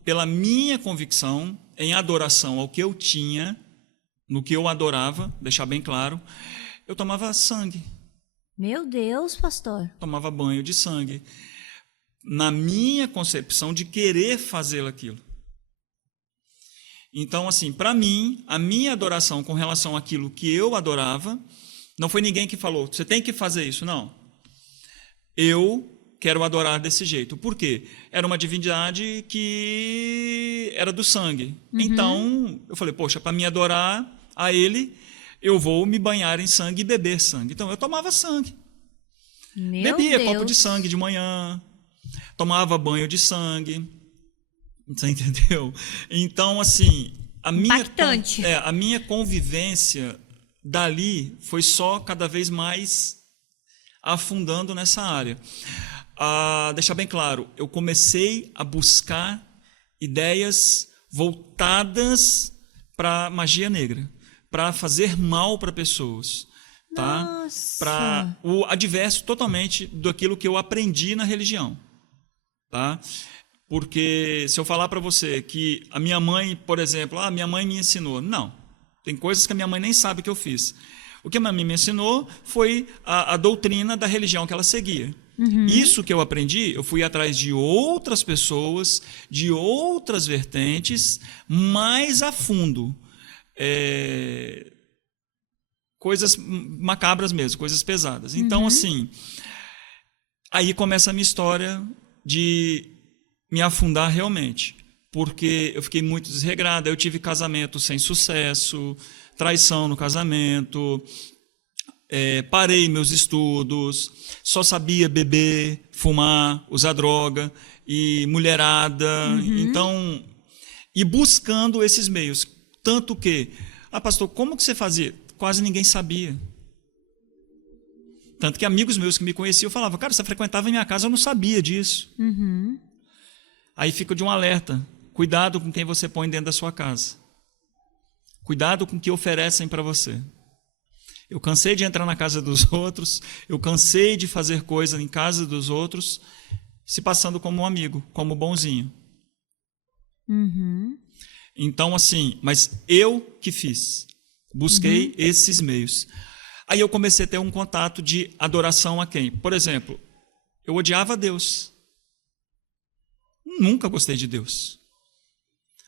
pela minha convicção, em adoração ao que eu tinha, no que eu adorava, deixar bem claro, eu tomava sangue. Meu Deus, pastor. Tomava banho de sangue. Na minha concepção de querer fazer aquilo. Então, assim, para mim, a minha adoração com relação àquilo que eu adorava, não foi ninguém que falou: você tem que fazer isso, não. Eu quero adorar desse jeito. Por quê? Era uma divindade que era do sangue. Então, eu falei: poxa, para me adorar a ele, eu vou me banhar em sangue e beber sangue. Então, eu tomava sangue. Bebia copo de sangue de manhã. tomava banho de sangue, você entendeu? Então, assim, Impactante. a minha convivência dali foi só cada vez mais afundando nessa área. Deixar bem claro, eu comecei a buscar ideias voltadas para magia negra, para fazer mal para pessoas, tá? Nossa. Para o adverso totalmente daquilo que eu aprendi na religião, tá? Porque se eu falar para você que a minha mãe, por exemplo, minha mãe me ensinou, não, tem coisas que a minha mãe nem sabe que eu fiz. O que a minha mãe me ensinou foi a doutrina da religião que ela seguia. Isso que eu aprendi, eu fui atrás de outras pessoas, de outras vertentes, mais a fundo. Coisas macabras mesmo, coisas pesadas. Então, assim, aí começa a minha história de me afundar realmente, porque eu fiquei muito desregrada, eu tive casamento sem sucesso, traição no casamento, parei meus estudos, só sabia beber, fumar, usar droga e mulherada, então, e buscando esses meios, tanto que, pastor, como que você fazia? Quase ninguém sabia. Tanto que amigos meus que me conheciam falavam, cara, você frequentava em minha casa, eu não sabia disso. Aí fica de um alerta, cuidado com quem você põe dentro da sua casa. Cuidado com o que oferecem para você. Eu cansei de entrar na casa dos outros, eu cansei de fazer coisa em casa dos outros, se passando como um amigo, como bonzinho. Então, assim, mas eu que fiz. Busquei esses meios. Aí eu comecei a ter um contato de adoração a quem? Por exemplo, eu odiava Deus. Nunca gostei de Deus.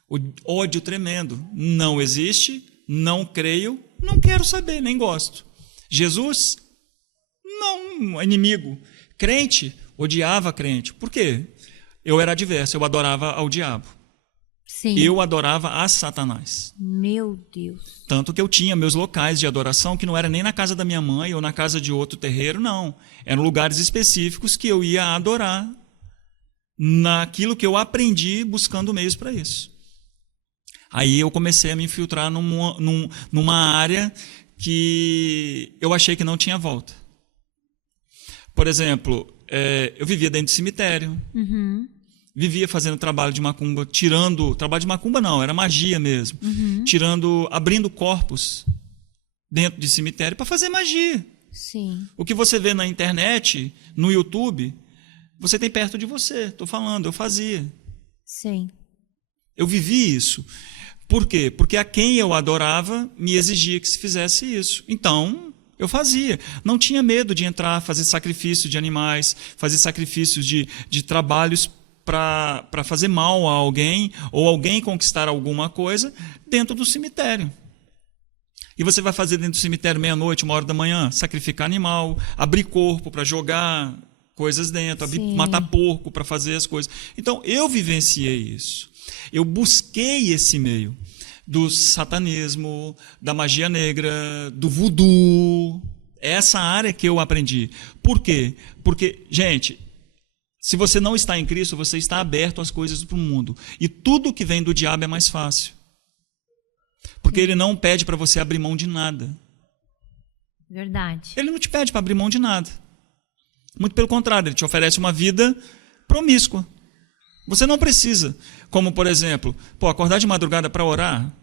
O ódio tremendo. Não existe, não creio, não quero saber, nem gosto. Jesus? Não, inimigo. Crente? Odiava crente. Por quê? Eu era adverso, eu adorava ao diabo. Sim. Eu adorava a Satanás. Meu Deus. Tanto que eu tinha meus locais de adoração, que não era nem na casa da minha mãe ou na casa de outro terreiro, não. Eram lugares específicos que eu ia adorar naquilo que eu aprendi buscando meios para isso. Aí eu comecei a me infiltrar numa área que eu achei que não tinha volta. Por exemplo, eu vivia dentro de cemitério, vivia fazendo trabalho de macumba, trabalho de macumba não, era magia mesmo, abrindo corpos dentro de cemitério para fazer magia. Sim. O que você vê na internet, no YouTube, você tem perto de você, estou falando, eu fazia. Sim. Eu vivi isso. Por quê? Porque a quem eu adorava me exigia que se fizesse isso. Então, eu fazia. Não tinha medo de entrar, fazer sacrifício de animais, fazer sacrifícios de trabalhos para fazer mal a alguém, ou alguém conquistar alguma coisa dentro do cemitério. E você vai fazer dentro do cemitério meia-noite, 1h da manhã, sacrificar animal, abrir corpo para jogar coisas dentro, matar porco para fazer as coisas. Então, eu vivenciei isso. Eu busquei esse meio do satanismo, da magia negra, do voodoo. É essa área que eu aprendi. Por quê? Porque, gente, se você não está em Cristo, você está aberto às coisas do mundo. E tudo que vem do diabo é mais fácil. Porque ele não pede para você abrir mão de nada. Verdade. Ele não te pede para abrir mão de nada. Muito pelo contrário, ele te oferece uma vida promíscua. Você não precisa. Como, por exemplo, acordar de madrugada para orar.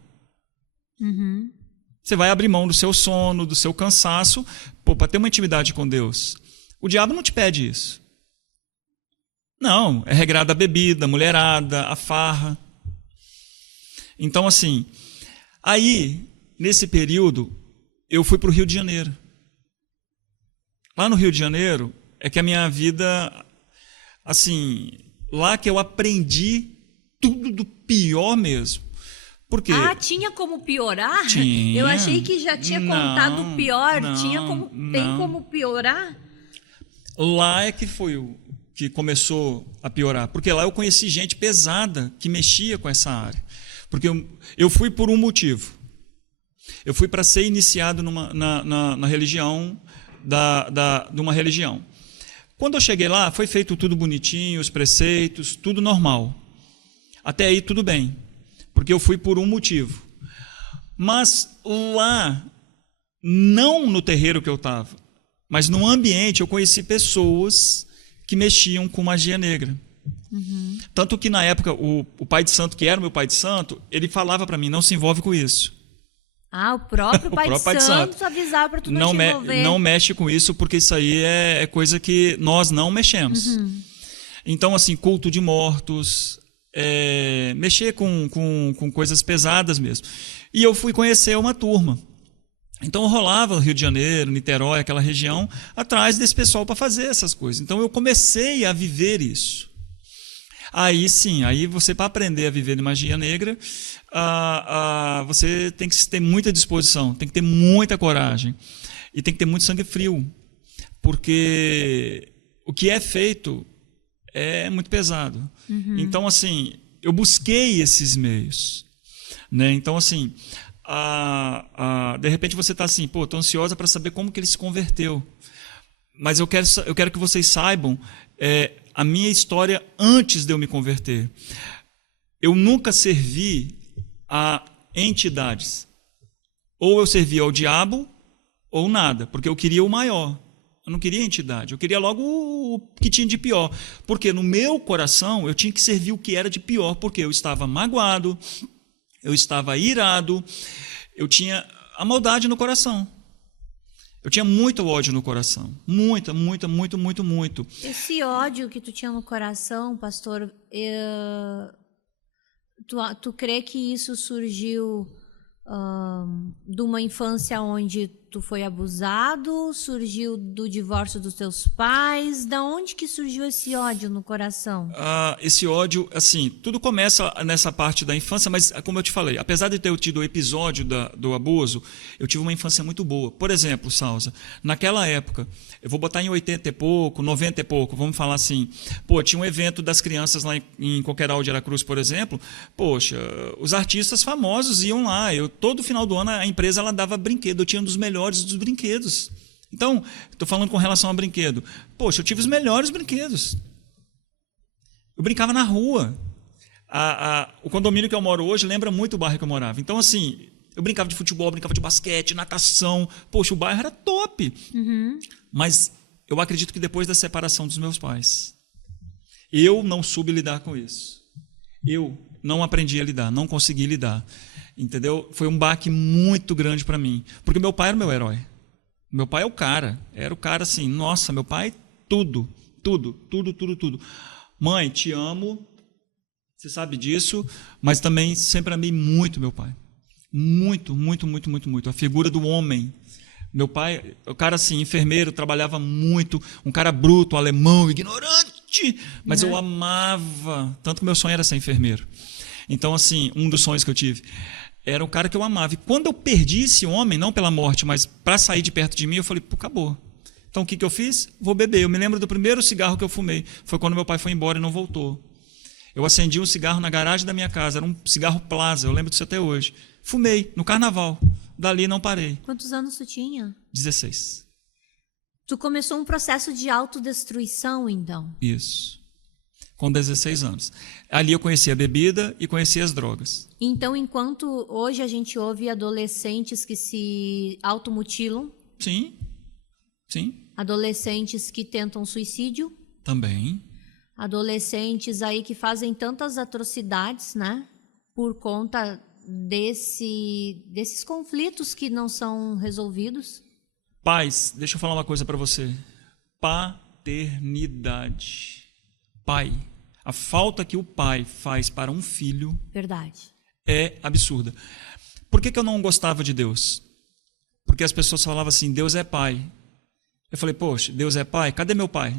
Você vai abrir mão do seu sono, do seu cansaço, para ter uma intimidade com Deus. O diabo não te pede isso. Não, é regrada a bebida, a mulherada, a farra. Então, assim, aí, nesse período, eu fui para o Rio de Janeiro. Lá no Rio de Janeiro, é que a minha vida, assim, lá que eu aprendi tudo do pior mesmo. Por quê? Tinha como piorar? Tinha. Eu achei que já tinha contado o pior. Tem não. como piorar? Lá é que foi que começou a piorar. Porque lá eu conheci gente pesada que mexia com essa área. Porque eu fui por um motivo. Eu fui para ser iniciado na religião, de uma religião. Quando eu cheguei lá, foi feito tudo bonitinho, os preceitos, tudo normal. Até aí tudo bem, porque eu fui por um motivo. Mas lá, não no terreiro que eu estava, mas no ambiente, eu conheci pessoas que mexiam com magia negra. Tanto que na época, o pai de santo, que era o meu pai de santo, ele falava para mim, não se envolve com isso. Ah, o próprio pai de santo avisava para tu não te envolver. Não mexe com isso, porque isso aí é coisa que nós não mexemos. Então, assim, culto de mortos, mexer com coisas pesadas mesmo. E eu fui conhecer uma turma. Então rolava Rio de Janeiro, Niterói, aquela região, atrás desse pessoal para fazer essas coisas. Então eu comecei a viver isso. Aí sim, aí você, para aprender a viver de magia negra, você tem que ter muita disposição, tem que ter muita coragem e tem que ter muito sangue frio, porque o que é feito é muito pesado. Então, assim, eu busquei esses meios, né? Então, assim, de repente você está assim, pô, estou ansiosa para saber como que ele se converteu. Mas eu quero que vocês saibam a minha história antes de eu me converter. Eu nunca servi a entidades. Ou eu servia ao diabo, ou nada, porque eu queria o maior. Eu não queria entidade, eu queria logo o que tinha de pior. Porque no meu coração eu tinha que servir o que era de pior, porque eu estava magoado, eu estava irado, eu tinha a maldade no coração. Eu tinha muito ódio no coração. Muito. Esse ódio que tu tinha no coração, pastor, tu crê que isso surgiu de uma infância onde tu foi abusado? Surgiu do divórcio dos teus pais? Da onde que surgiu esse ódio no coração? Esse ódio, assim, tudo começa nessa parte da infância, mas como eu te falei, apesar de ter tido o episódio do abuso, eu tive uma infância muito boa. Por exemplo, Salza, naquela época, eu vou botar em 80 e pouco, 90 e pouco, vamos falar assim, tinha um evento das crianças lá em Coqueiral de Aracruz, por exemplo, poxa, os artistas famosos iam lá, todo final do ano a empresa ela dava brinquedo, eu tinha um dos melhores dos brinquedos. Então, estou falando com relação a brinquedo. Poxa, eu tive os melhores brinquedos. Eu brincava na rua. O condomínio que eu moro hoje lembra muito o bairro que eu morava. Então, assim, eu brincava de futebol, brincava de basquete, natação. Poxa, o bairro era top. Mas eu acredito que depois da separação dos meus pais, eu não soube lidar com isso. Eu não aprendi a lidar, não consegui lidar. Entendeu? Foi um baque muito grande para mim. Porque meu pai era o meu herói. Meu pai é o cara. Era o cara assim, nossa, meu pai, tudo. Mãe, te amo, você sabe disso, mas também sempre amei muito meu pai. Muito. A figura do homem. Meu pai, o cara assim, enfermeiro, trabalhava muito, um cara bruto, alemão, ignorante, mas eu amava. Tanto que meu sonho era ser enfermeiro. Então, assim, um dos sonhos que eu tive era o cara que eu amava. E quando eu perdi esse homem, não pela morte, mas para sair de perto de mim, eu falei, acabou. Então, o que eu fiz? Vou beber. Eu me lembro do primeiro cigarro que eu fumei. Foi quando meu pai foi embora e não voltou. Eu acendi um cigarro na garagem da minha casa. Era um cigarro Plaza, eu lembro disso até hoje. Fumei, no carnaval. Dali não parei. Quantos anos tu tinha? 16. Tu começou um processo de autodestruição, então? Isso. Com 16 anos. Ali eu conheci a bebida e conheci as drogas. Então, enquanto hoje a gente ouve adolescentes que se automutilam. Sim. Adolescentes que tentam suicídio. Também. Adolescentes aí que fazem tantas atrocidades, né? Por conta desses conflitos que não são resolvidos. Pais, deixa eu falar uma coisa para você. Paternidade. Pai. A falta que o pai faz para um filho. Verdade. É absurda. Por que eu não gostava de Deus? Porque as pessoas falavam assim, Deus é pai. Eu falei, poxa, Deus é pai? Cadê meu pai?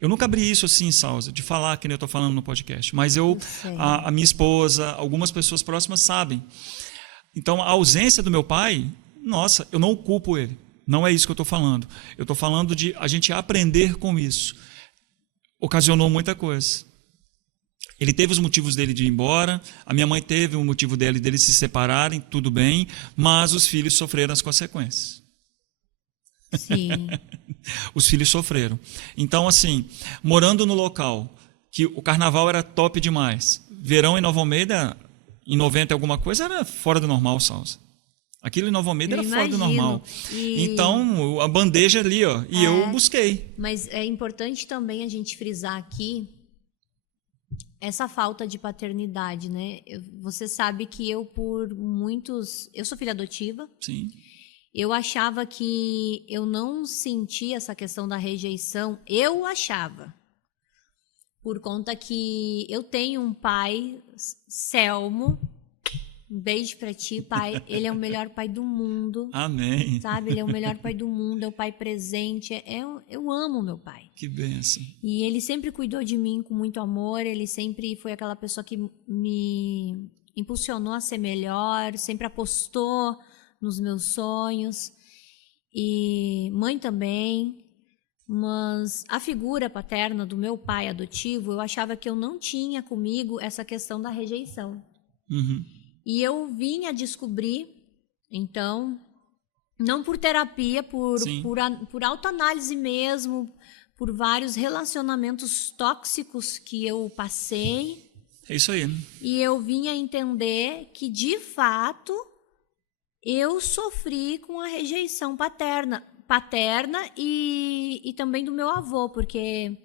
Eu nunca abri isso assim, Salza, de falar que nem eu estou falando no podcast. Mas a minha esposa, algumas pessoas próximas sabem. Então, a ausência do meu pai, nossa, eu não culpo ele. Não é isso que eu estou falando. Eu estou falando de a gente aprender com isso. Ocasionou muita coisa. Ele teve os motivos dele de ir embora, a minha mãe teve o motivo deles se separarem, tudo bem, mas os filhos sofreram as consequências. Sim. Os filhos sofreram. Então, assim, morando no local que o carnaval era top demais, verão em Nova Almeida, em 90 alguma coisa, era fora do normal, Salsa. Aquilo em Nova Almeida Eu era fora do imagino. normal. E- Então, a bandeja ali, ó, e eu busquei. Mas é importante também a gente frisar aqui essa falta de paternidade, né? Você sabe que eu sou filha adotiva. Sim, Eu achava que eu não sentia essa questão da rejeição. Eu achava. Por conta que eu tenho um pai, Selmo. Um beijo pra ti, pai. Ele é o melhor pai do mundo. amém. Sabe? Ele é o melhor pai do mundo, é o pai presente. Eu amo meu pai. Que bênção. E ele sempre cuidou de mim com muito amor. Ele sempre foi aquela pessoa que me impulsionou a ser melhor, sempre apostou nos meus sonhos. E mãe também. Mas a figura paterna do meu pai adotivo, eu achava que eu não tinha comigo essa questão da rejeição. Uhum. E eu vim a descobrir, então, não por terapia, Sim. por autoanálise mesmo, por vários relacionamentos tóxicos que eu passei. É isso aí. E eu vim a entender que, de fato, eu sofri com a rejeição paterna e também do meu avô, porque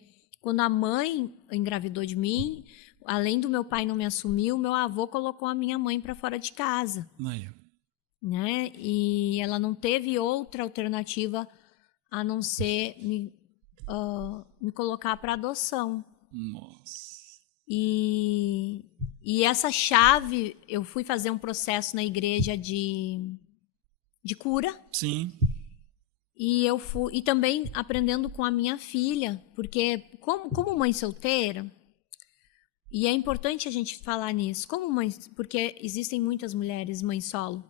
quando a mãe engravidou de mim, além do meu pai não me assumir, o meu avô colocou a minha mãe para fora de casa, Aí. né? E ela não teve outra alternativa a não ser me colocar para adoção. Nossa. E essa chave, eu fui fazer um processo na igreja de cura. Sim. E também aprendendo com a minha filha, porque como mãe solteira, e é importante a gente falar nisso, porque existem muitas mulheres mãe solo.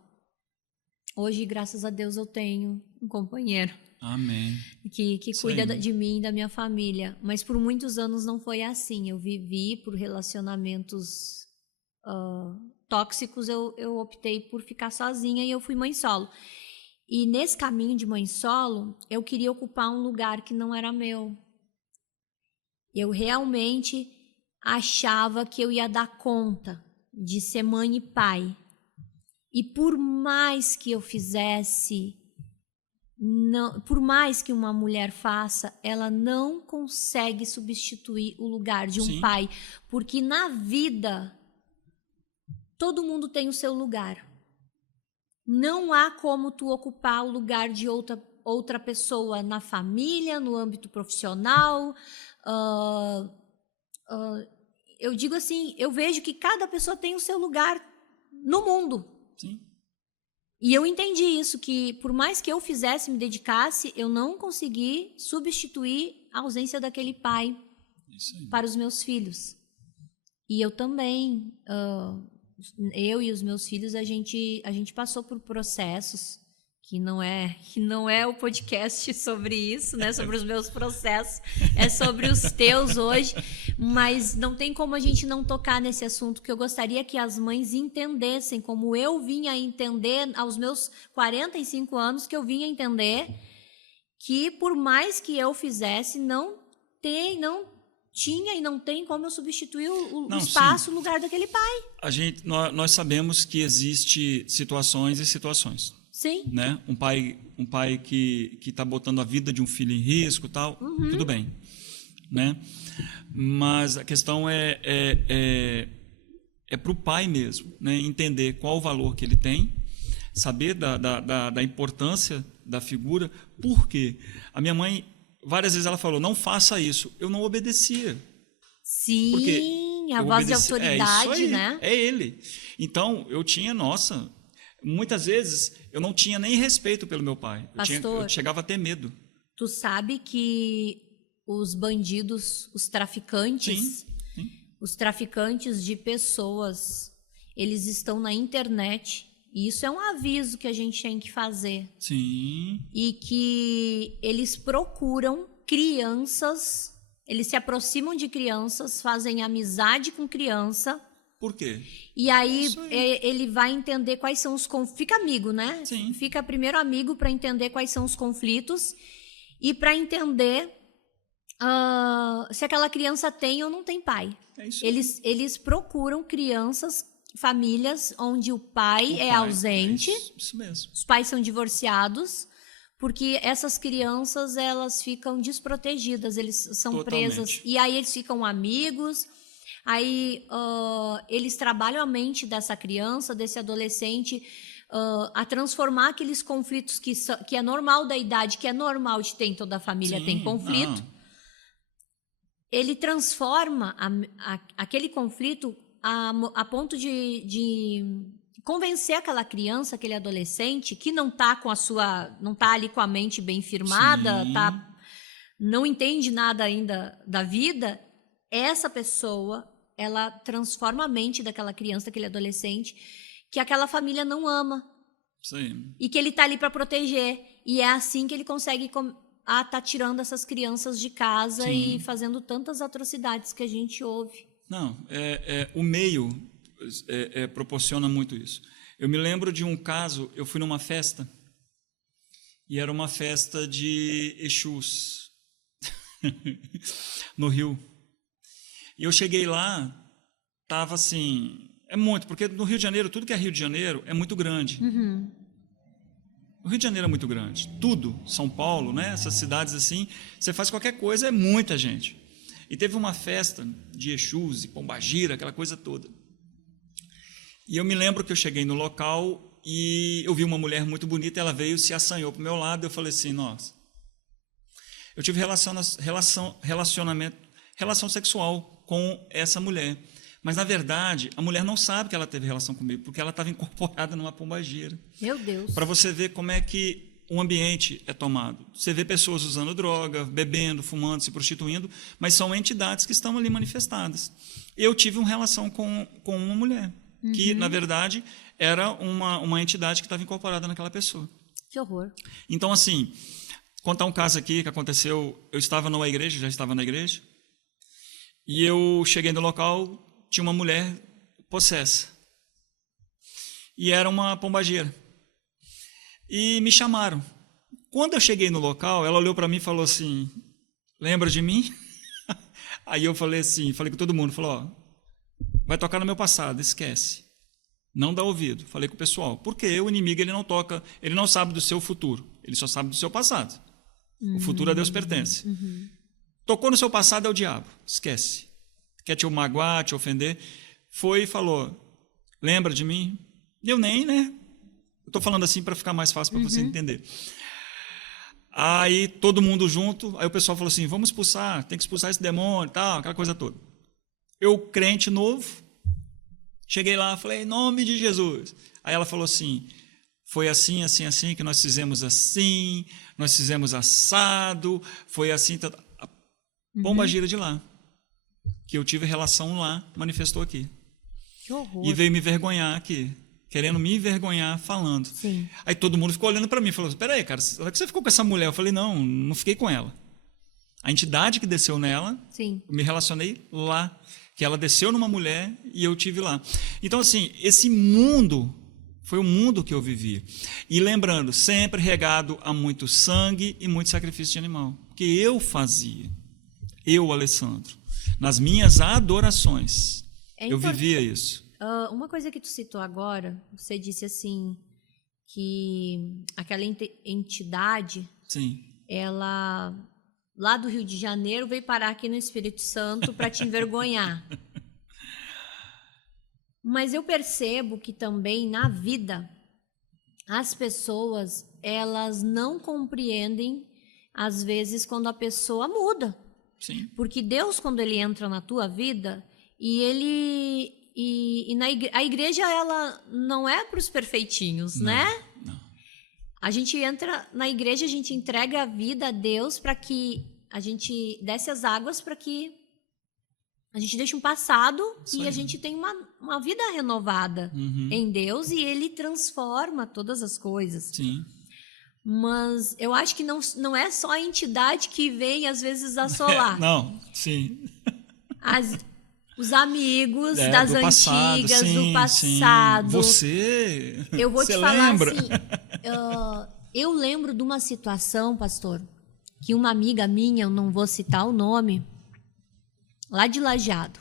Hoje, graças a Deus, eu tenho um companheiro Amém. que cuida aí. de mim e da minha família. Mas por muitos anos não foi assim. Eu vivi por relacionamentos tóxicos, eu optei por ficar sozinha e eu fui mãe solo. E nesse caminho de mãe solo, eu queria ocupar um lugar que não era meu. Eu realmente achava que eu ia dar conta de ser mãe e pai. E por mais que eu fizesse, por mais que uma mulher faça, ela não consegue substituir o lugar de um Sim. pai. Porque na vida, todo mundo tem o seu lugar. Não há como tu ocupar o lugar de outra pessoa na família, no âmbito profissional. Eu digo assim, eu vejo que cada pessoa tem o seu lugar no mundo. Sim. E eu entendi isso, que por mais que eu fizesse, me dedicasse, eu não consegui substituir a ausência daquele pai Isso aí. para os meus filhos. E eu também, eu e os meus filhos, a gente passou por processos que não é o podcast sobre isso, né? Sobre os meus processos, é sobre os teus hoje, mas não tem como a gente não tocar nesse assunto, que eu gostaria que as mães entendessem, como eu vinha a entender aos meus 45 anos, que eu vinha a entender que por mais que eu fizesse, não tinha e não tem como eu substituir o espaço, o lugar daquele pai. Nós sabemos que existe situações e situações. Sim. Né? Um pai que está botando a vida de um filho em risco, tal, tudo bem, né? Mas a questão é para o pai mesmo, né? Entender qual o valor que ele tem, saber da importância da figura. Por quê? A minha mãe, várias vezes ela falou, não faça isso. Eu não obedecia. Sim, a voz de autoridade, isso aí, né? É ele. Então, eu tinha, muitas vezes eu não tinha nem respeito pelo meu pai. Eu chegava a ter medo. Tu sabe que os bandidos, os traficantes, Sim. os traficantes de pessoas, eles estão na internet. E isso é um aviso que a gente tem que fazer. Sim. E que eles procuram crianças, eles se aproximam de crianças, fazem amizade com criança Por quê? E aí, Isso aí. ele vai entender quais são os conflitos. Fica amigo, né? Sim. Fica primeiro amigo para entender quais são os conflitos e para entender se aquela criança tem ou não tem pai. É isso aí. Eles procuram famílias onde o pai é ausente, Isso mesmo. os pais são divorciados, porque essas crianças elas ficam desprotegidas, eles são Totalmente. presas. E aí eles ficam amigos. Aí eles trabalham a mente dessa criança, desse adolescente, a transformar aqueles conflitos que é normal da idade, que é normal de ter em toda a família, Sim, tem conflito. não. Ele transforma aquele conflito a ponto de convencer aquela criança, aquele adolescente, que não está ali com a mente bem firmada, Sim. não entende nada ainda da vida. Essa pessoa, ela transforma a mente daquela criança, daquele adolescente, que aquela família não ama Sim. e que ele está ali para proteger. E é assim que ele consegue tá tirando essas crianças de casa Sim. e fazendo tantas atrocidades que a gente ouve. Não, o meio proporciona muito isso. Eu me lembro de um caso, eu fui numa festa, e era uma festa de Exus, no Rio. E eu cheguei lá, estava assim, porque no Rio de Janeiro, tudo que é Rio de Janeiro é muito grande. Uhum. O Rio de Janeiro é muito grande, tudo, São Paulo, né? Essas cidades assim, você faz qualquer coisa, é muita gente. E teve uma festa de Exus e Pombagira, aquela coisa toda. E eu me lembro que eu cheguei no local e eu vi uma mulher muito bonita, ela veio, se assanhou para o meu lado, eu falei assim, nossa, eu tive relação sexual com essa mulher. Mas, na verdade, a mulher não sabe que ela teve relação comigo, porque ela estava incorporada numa pombagira. Meu Deus. Para você ver como é que o ambiente é tomado. Você vê pessoas usando droga, bebendo, fumando, se prostituindo, mas são entidades que estão ali manifestadas. Eu tive uma relação com uma mulher, que, na verdade, era uma entidade que estava incorporada naquela pessoa. Que horror. Então, assim, contar um caso aqui que aconteceu, eu estava numa igreja, já estava na igreja, e eu cheguei no local, tinha uma mulher possessa. E era uma pombagira. E me chamaram. Quando eu cheguei no local, ela olhou para mim e falou assim, lembra de mim? Aí eu falei assim, falei com todo mundo, falou, ó, vai tocar no meu passado, esquece. Não dá ouvido. Falei com o pessoal, porque o inimigo ele não toca, ele não sabe do seu futuro, ele só sabe do seu passado. O futuro a Deus pertence. Tocou no seu passado é o diabo, esquece. Quer te magoar, te ofender, foi e falou, lembra de mim? Eu nem, né? Eu estou falando assim para ficar mais fácil para você entender. Aí todo mundo junto, aí o pessoal falou assim, vamos expulsar, tem que expulsar esse demônio e tal, aquela coisa toda. Eu, crente novo, cheguei lá, falei, em nome de Jesus. Aí ela falou assim, foi assim, assim, assim, que nós fizemos assim, nós fizemos assado, foi assim, a pombagira de lá. Que eu tive relação lá, manifestou aqui. Que horror. E veio me envergonhar aqui, querendo me envergonhar falando. Sim. Aí todo mundo ficou olhando para mim, falou, espera aí, cara, será que você ficou com essa mulher? Eu falei, não fiquei com ela. A entidade que desceu nela, Sim. eu me relacionei lá, que ela desceu numa mulher e eu tive lá. Então, assim, esse mundo foi o mundo que eu vivi. E lembrando, sempre regado a muito sangue e muito sacrifício de animal. Que eu fazia, eu, Alessandro. Nas minhas adorações, eu vivia isso. Uma coisa que tu citou agora, você disse assim, que aquela entidade, Sim. ela, lá do Rio de Janeiro, veio parar aqui no Espírito Santo para te envergonhar. Mas eu percebo que também, na vida, as pessoas, elas não compreendem, às vezes, quando a pessoa muda. Sim. Porque Deus, quando ele entra na tua vida, a igreja, ela não é para os perfeitinhos, né? Não. A gente entra na igreja, a gente entrega a vida a Deus para que a gente desce as águas, para que a gente deixe um passado Isso e aí. a gente tem uma vida renovada em Deus, e ele transforma todas as coisas. Sim. Mas eu acho que não é só a entidade que vem, às vezes, assolar. Não, sim. Os amigos É, das do passado, antigas, sim, do passado. sim. Você. Eu vou você te falar lembra? assim, eu lembro de uma situação, pastor, que uma amiga minha, eu não vou citar o nome, lá de Lajeado,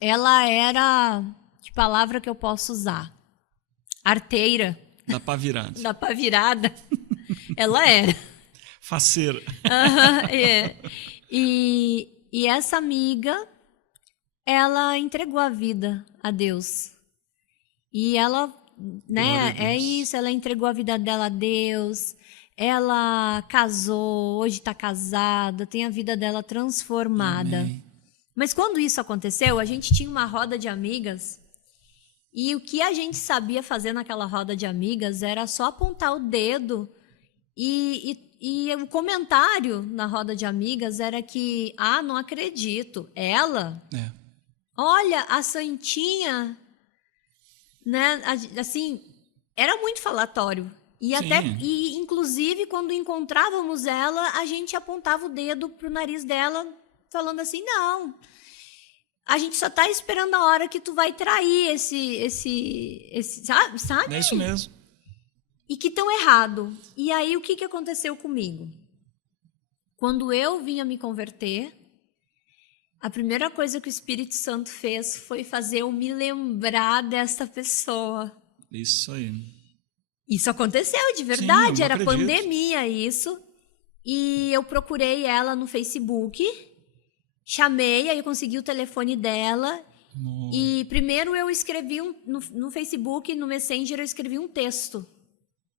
ela era, que palavra que eu posso usar? Arteira. Da pá virada. Da pá virada. Ela era. Faceira. É. E essa amiga, ela entregou a vida a Deus. E ela, né, Glória a é Deus. isso, ela entregou a vida dela a Deus. Ela casou, hoje está casada, tem a vida dela transformada. Amém. Mas quando isso aconteceu, a gente tinha uma roda de amigas. E o que a gente sabia fazer naquela roda de amigas era só apontar o dedo. E o comentário na roda de amigas era que, não acredito, ela, É. olha, a santinha, né, assim, era muito falatório. E inclusive, quando encontrávamos ela, a gente apontava o dedo pro nariz dela, falando assim, não, a gente só tá esperando a hora que tu vai trair esse sabe? É isso mesmo. E que tão errado. E aí, o que aconteceu comigo? Quando eu vinha me converter, a primeira coisa que o Espírito Santo fez foi fazer eu me lembrar dessa pessoa. Isso aí. Isso aconteceu de verdade, Sim, eu era acredito. pandemia isso. E eu procurei ela no Facebook, chamei, aí eu consegui o telefone dela. Nossa. E primeiro eu escrevi no Facebook, no Messenger, eu escrevi um texto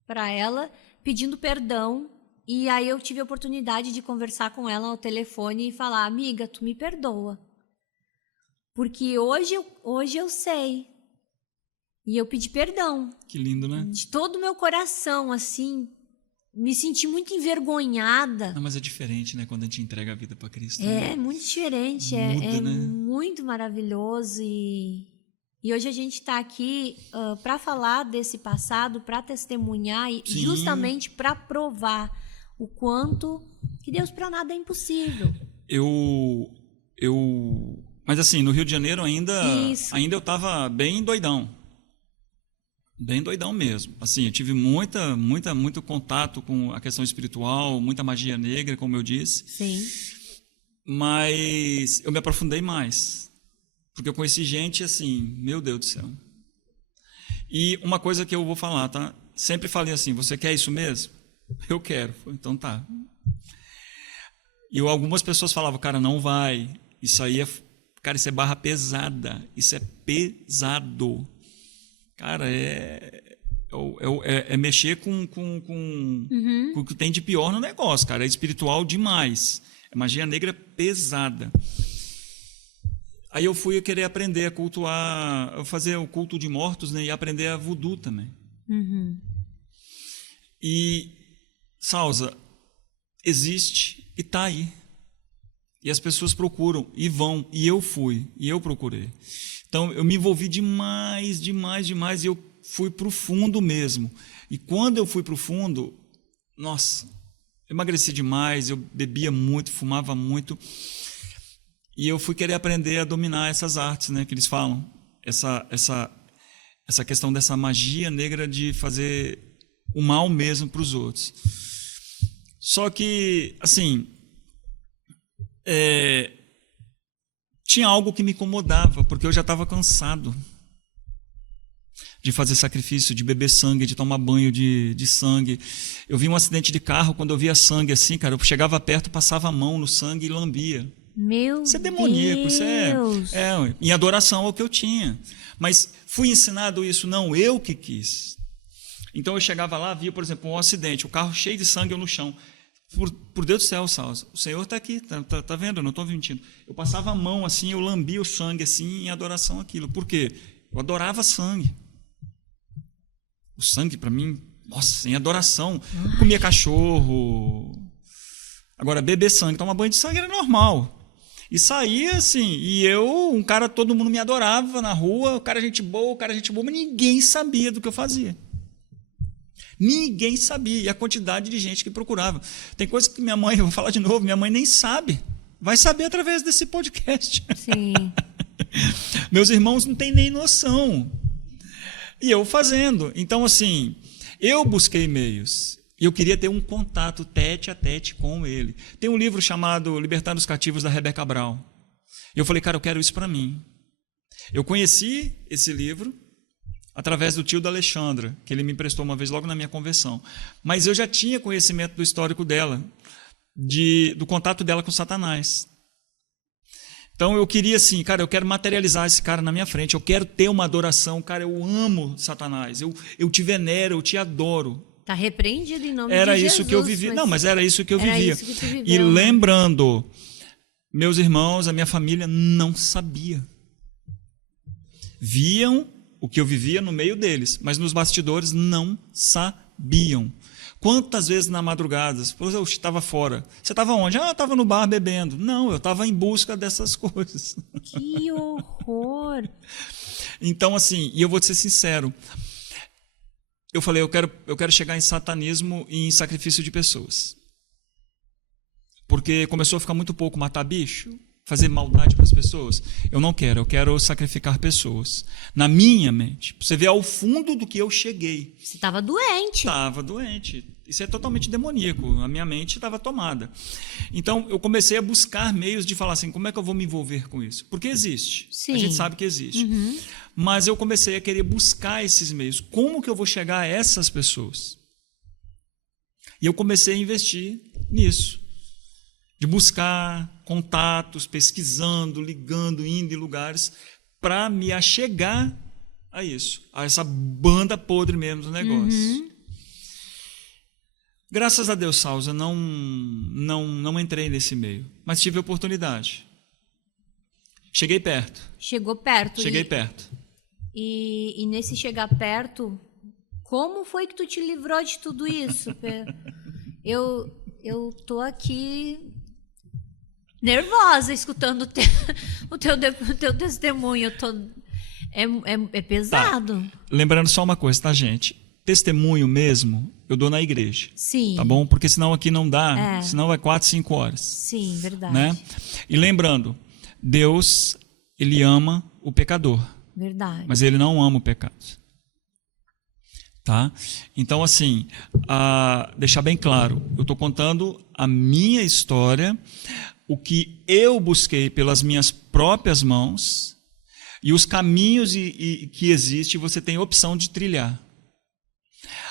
para ela, pedindo perdão. E aí eu tive a oportunidade de conversar com ela ao telefone e falar, amiga, tu me perdoa. Porque hoje eu sei. E eu pedi perdão. Que lindo, né? De todo o meu coração, assim, me senti muito envergonhada. Não, mas é diferente, né? Quando a gente entrega a vida para Cristo. É muito diferente, Muda, é né? muito maravilhoso. E hoje a gente está aqui para falar desse passado, para testemunhar e Sim. justamente para provar o quanto que Deus para nada é impossível. Mas assim, no Rio de Janeiro ainda Isso. eu estava bem doidão. Bem doidão mesmo. Assim, eu tive muito contato com a questão espiritual, muita magia negra, como eu disse. Sim. Mas eu me aprofundei mais. Porque eu conheci gente assim, meu Deus do céu. E uma coisa que eu vou falar, tá? Sempre falei assim, você quer isso mesmo? Eu quero. Então tá. E algumas pessoas falavam, cara, não vai. Isso aí isso é barra pesada. Isso é pesado. Cara, é mexer com o que tem de pior no negócio, cara. É espiritual demais. É magia negra pesada. Aí eu fui querer aprender a cultuar, fazer o culto de mortos, né, e aprender a voodoo também. Uhum. E, Salza, existe e está aí. E as pessoas procuram e vão. E eu fui, e eu procurei. Então, eu me envolvi demais, e eu fui para o fundo mesmo. E quando eu fui para o fundo, nossa, emagreci demais, eu bebia muito, fumava muito. E eu fui querer aprender a dominar essas artes, né, que eles falam. Essa questão dessa magia negra de fazer o mal mesmo para os outros. Só que, assim, tinha algo que me incomodava, porque eu já estava cansado de fazer sacrifício, de beber sangue, de tomar banho de sangue. Eu vi um acidente de carro, quando eu via sangue assim, cara, eu chegava perto, passava a mão no sangue e lambia. Meu Isso é demoníaco, Deus. isso é em adoração ao que eu tinha. Mas fui ensinado isso, não, eu que quis. Então eu chegava lá, via, por exemplo, um acidente, o carro cheio de sangue, eu no chão. Por Deus do céu, Salsa, o Senhor está aqui, tá vendo? Eu não estou mentindo. Eu passava a mão assim, eu lambia o sangue assim, em adoração àquilo. Por quê? Eu adorava sangue. O sangue, para mim, nossa, em adoração. Comia cachorro. Agora, beber sangue, tomar banho de sangue era normal. E saía assim, e todo mundo me adorava na rua, o cara gente boa, mas ninguém sabia do que eu fazia. Ninguém sabia, e a quantidade de gente que procurava. Tem coisa que minha mãe, eu vou falar de novo, minha mãe nem sabe. Vai saber através desse podcast. Sim. Meus irmãos não têm nem noção. E eu fazendo. Então, assim, eu busquei meios. E eu queria ter um contato tete a tete com ele. Tem um livro chamado Libertando os Cativos, da Rebecca Brown. E eu falei, cara, eu quero isso para mim. Eu conheci esse livro através do tio da Alexandra, que ele me emprestou uma vez logo na minha conversão. Mas eu já tinha conhecimento do histórico dela, do contato dela com Satanás. Então eu queria assim, cara, eu quero materializar esse cara na minha frente, eu quero ter uma adoração, cara, eu amo Satanás, eu te venero, eu te adoro. Tá repreendido em nome Era de Jesus. isso que eu vivia. Não, mas era isso que eu era vivia. Isso que tu viveu, e né? lembrando, meus irmãos, a minha família não sabia. Viam o que eu vivia no meio deles, mas nos bastidores não sabiam. Quantas vezes na madrugada, eu estava fora. Você estava onde? Eu estava no bar bebendo. Não, eu estava em busca dessas coisas. Que horror! Então, assim, e eu vou te ser sincero, eu falei, eu quero chegar em satanismo e em sacrifício de pessoas. Porque começou a ficar muito pouco matar bicho, fazer maldade para as pessoas. Eu não quero, eu quero sacrificar pessoas. Na minha mente. Você vê ao fundo do que eu cheguei. Você estava doente. Estava doente. Isso é totalmente demoníaco. A minha mente estava tomada. Então, eu comecei a buscar meios de falar assim, como é que eu vou me envolver com isso? Porque existe. Sim. A gente sabe que existe. Uhum. Mas eu comecei a querer buscar esses meios. Como que eu vou chegar a essas pessoas? E eu comecei a investir nisso. De buscar contatos, pesquisando, ligando, indo em lugares, para me achegar a isso, a essa banda podre mesmo do negócio. Uhum. Graças a Deus, Salza, não entrei nesse meio, mas tive oportunidade. Cheguei perto. Chegou perto. Cheguei perto. E nesse chegar perto, como foi que tu te livrou de tudo isso, Pedro? Eu tô aqui nervosa escutando o teu testemunho. É pesado. Tá. Lembrando só uma coisa, tá, gente? Testemunho mesmo, eu dou na igreja. Sim. Tá bom? Porque senão aqui não dá, senão vai 4, 5 horas. Sim, verdade. Né? E lembrando, Deus, Ele ama o pecador. Verdade. Mas Ele não ama o pecado. Tá? Então, assim, deixar bem claro, eu estou contando a minha história, o que eu busquei pelas minhas próprias mãos e os caminhos que existem, você tem a opção de trilhar.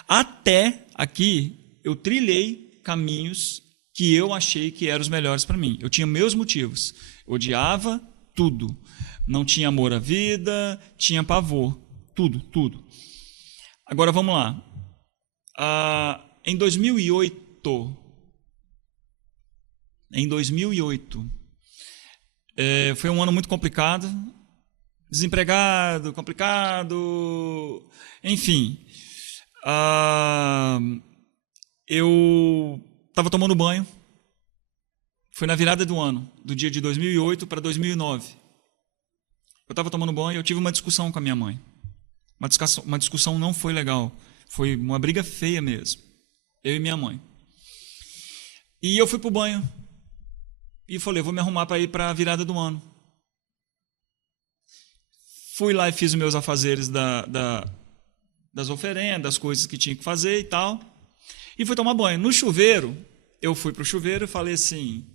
Até aqui, eu trilhei caminhos que eu achei que eram os melhores para mim. Eu tinha meus motivos. Eu odiava tudo. Não tinha amor à vida, tinha pavor. Tudo, tudo. Agora, vamos lá. Em 2008, foi um ano muito complicado. Desempregado, complicado, enfim. Eu estava tomando banho. Foi na virada do ano, do dia de 2008 para 2009. Eu estava tomando banho e eu tive uma discussão com a minha mãe. Uma discussão não foi legal. Foi uma briga feia mesmo. Eu e minha mãe. E eu fui para o banho. E falei, vou me arrumar para ir para a virada do ano. Fui lá e fiz os meus afazeres das oferendas, das coisas que tinha que fazer e tal. E fui tomar banho. No chuveiro, eu fui para o chuveiro e falei assim,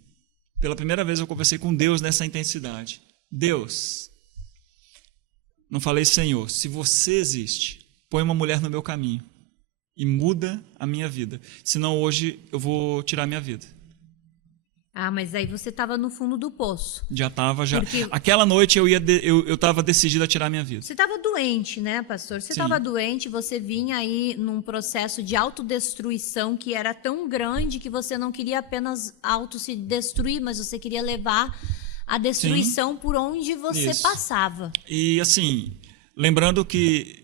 pela primeira vez eu conversei com Deus nessa intensidade. Deus, não falei, Senhor, se você existe, põe uma mulher no meu caminho e muda a minha vida. Senão hoje eu vou tirar minha vida. Mas aí você estava no fundo do poço. Já estava, já. Porque Aquela noite eu estava decidido a tirar minha vida. você estava doente, né, pastor? Você estava doente, você vinha aí num processo de autodestruição que era tão grande que você não queria apenas se destruir, mas você queria levar a destruição por onde você passava. E assim, lembrando que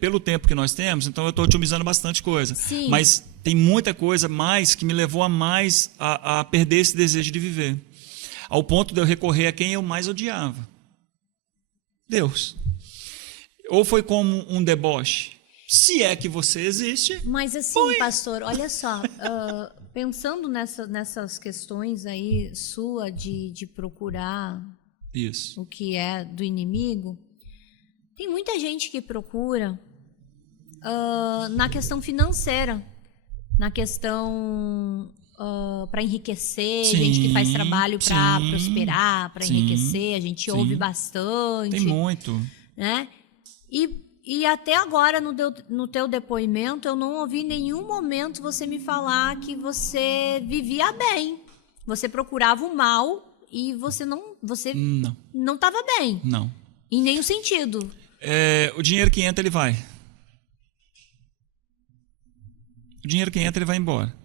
pelo tempo que nós temos, então eu estou otimizando bastante coisa. Sim. Mas tem muita coisa mais que me levou a perder esse desejo de viver. Ao ponto de eu recorrer a quem eu mais odiava. Deus. Ou foi como um deboche. Se é que você existe. Mas assim, pastor, olha só. pensando nessas questões aí sua de procurar Isso. o que é do inimigo, tem muita gente que procura na questão financeira, na questão para enriquecer, Sim, gente que faz trabalho para sim, prosperar, para sim, enriquecer, a gente ouve sim. bastante. Tem muito. Né? E até agora, no teu depoimento, eu não ouvi em nenhum momento você me falar que você vivia bem. Você procurava o mal e você não estava bem. Não. Em nenhum sentido. O dinheiro que entra, ele vai. O dinheiro que entra, ele vai embora.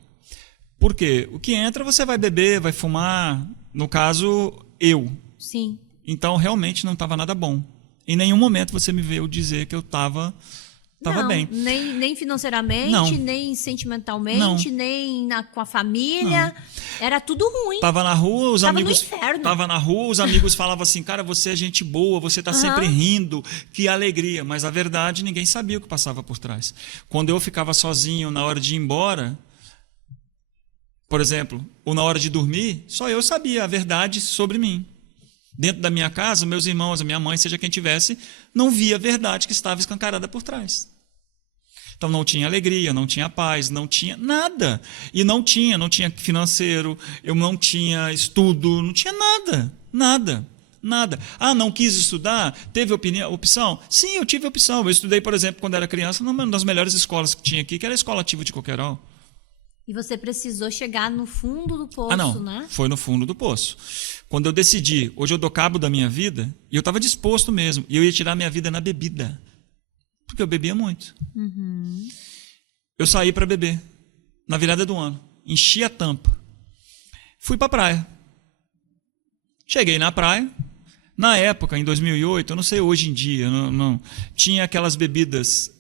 Por quê? O que entra, você vai beber, vai fumar. No caso, eu. Sim. Então, realmente não estava nada bom. Em nenhum momento você me veio dizer que eu estava bem. Nem financeiramente, Não. nem sentimentalmente, nem com a família. Não. Era tudo ruim. Tava na rua, os Tava amigos. no inferno. Tava na rua, os amigos falavam assim: cara, você é gente boa, você tá sempre rindo, que alegria. Mas a verdade, ninguém sabia o que passava por trás. Quando eu ficava sozinho na hora de ir embora, por exemplo, ou na hora de dormir, só eu sabia a verdade sobre mim. Dentro da minha casa, meus irmãos, a minha mãe, seja quem tivesse, não via a verdade que estava escancarada por trás. Então não tinha alegria, não tinha paz, não tinha nada. E não tinha financeiro, eu não tinha estudo, não tinha nada. Ah, não quis estudar? Teve opção? Sim, eu tive opção. Eu estudei, por exemplo, quando era criança, numa das melhores escolas que tinha aqui, que era a Escola Ativa de Coqueiral. E você precisou chegar no fundo do poço, né? Foi no fundo do poço. Quando eu decidi, hoje eu dou cabo da minha vida, e eu estava disposto mesmo, e eu ia tirar minha vida na bebida. Porque eu bebia muito. Uhum. Eu saí para beber, na virada do ano. Enchi a tampa. Fui para a praia. Cheguei na praia. Na época, em 2008, eu não sei hoje em dia, não tinha aquelas bebidas...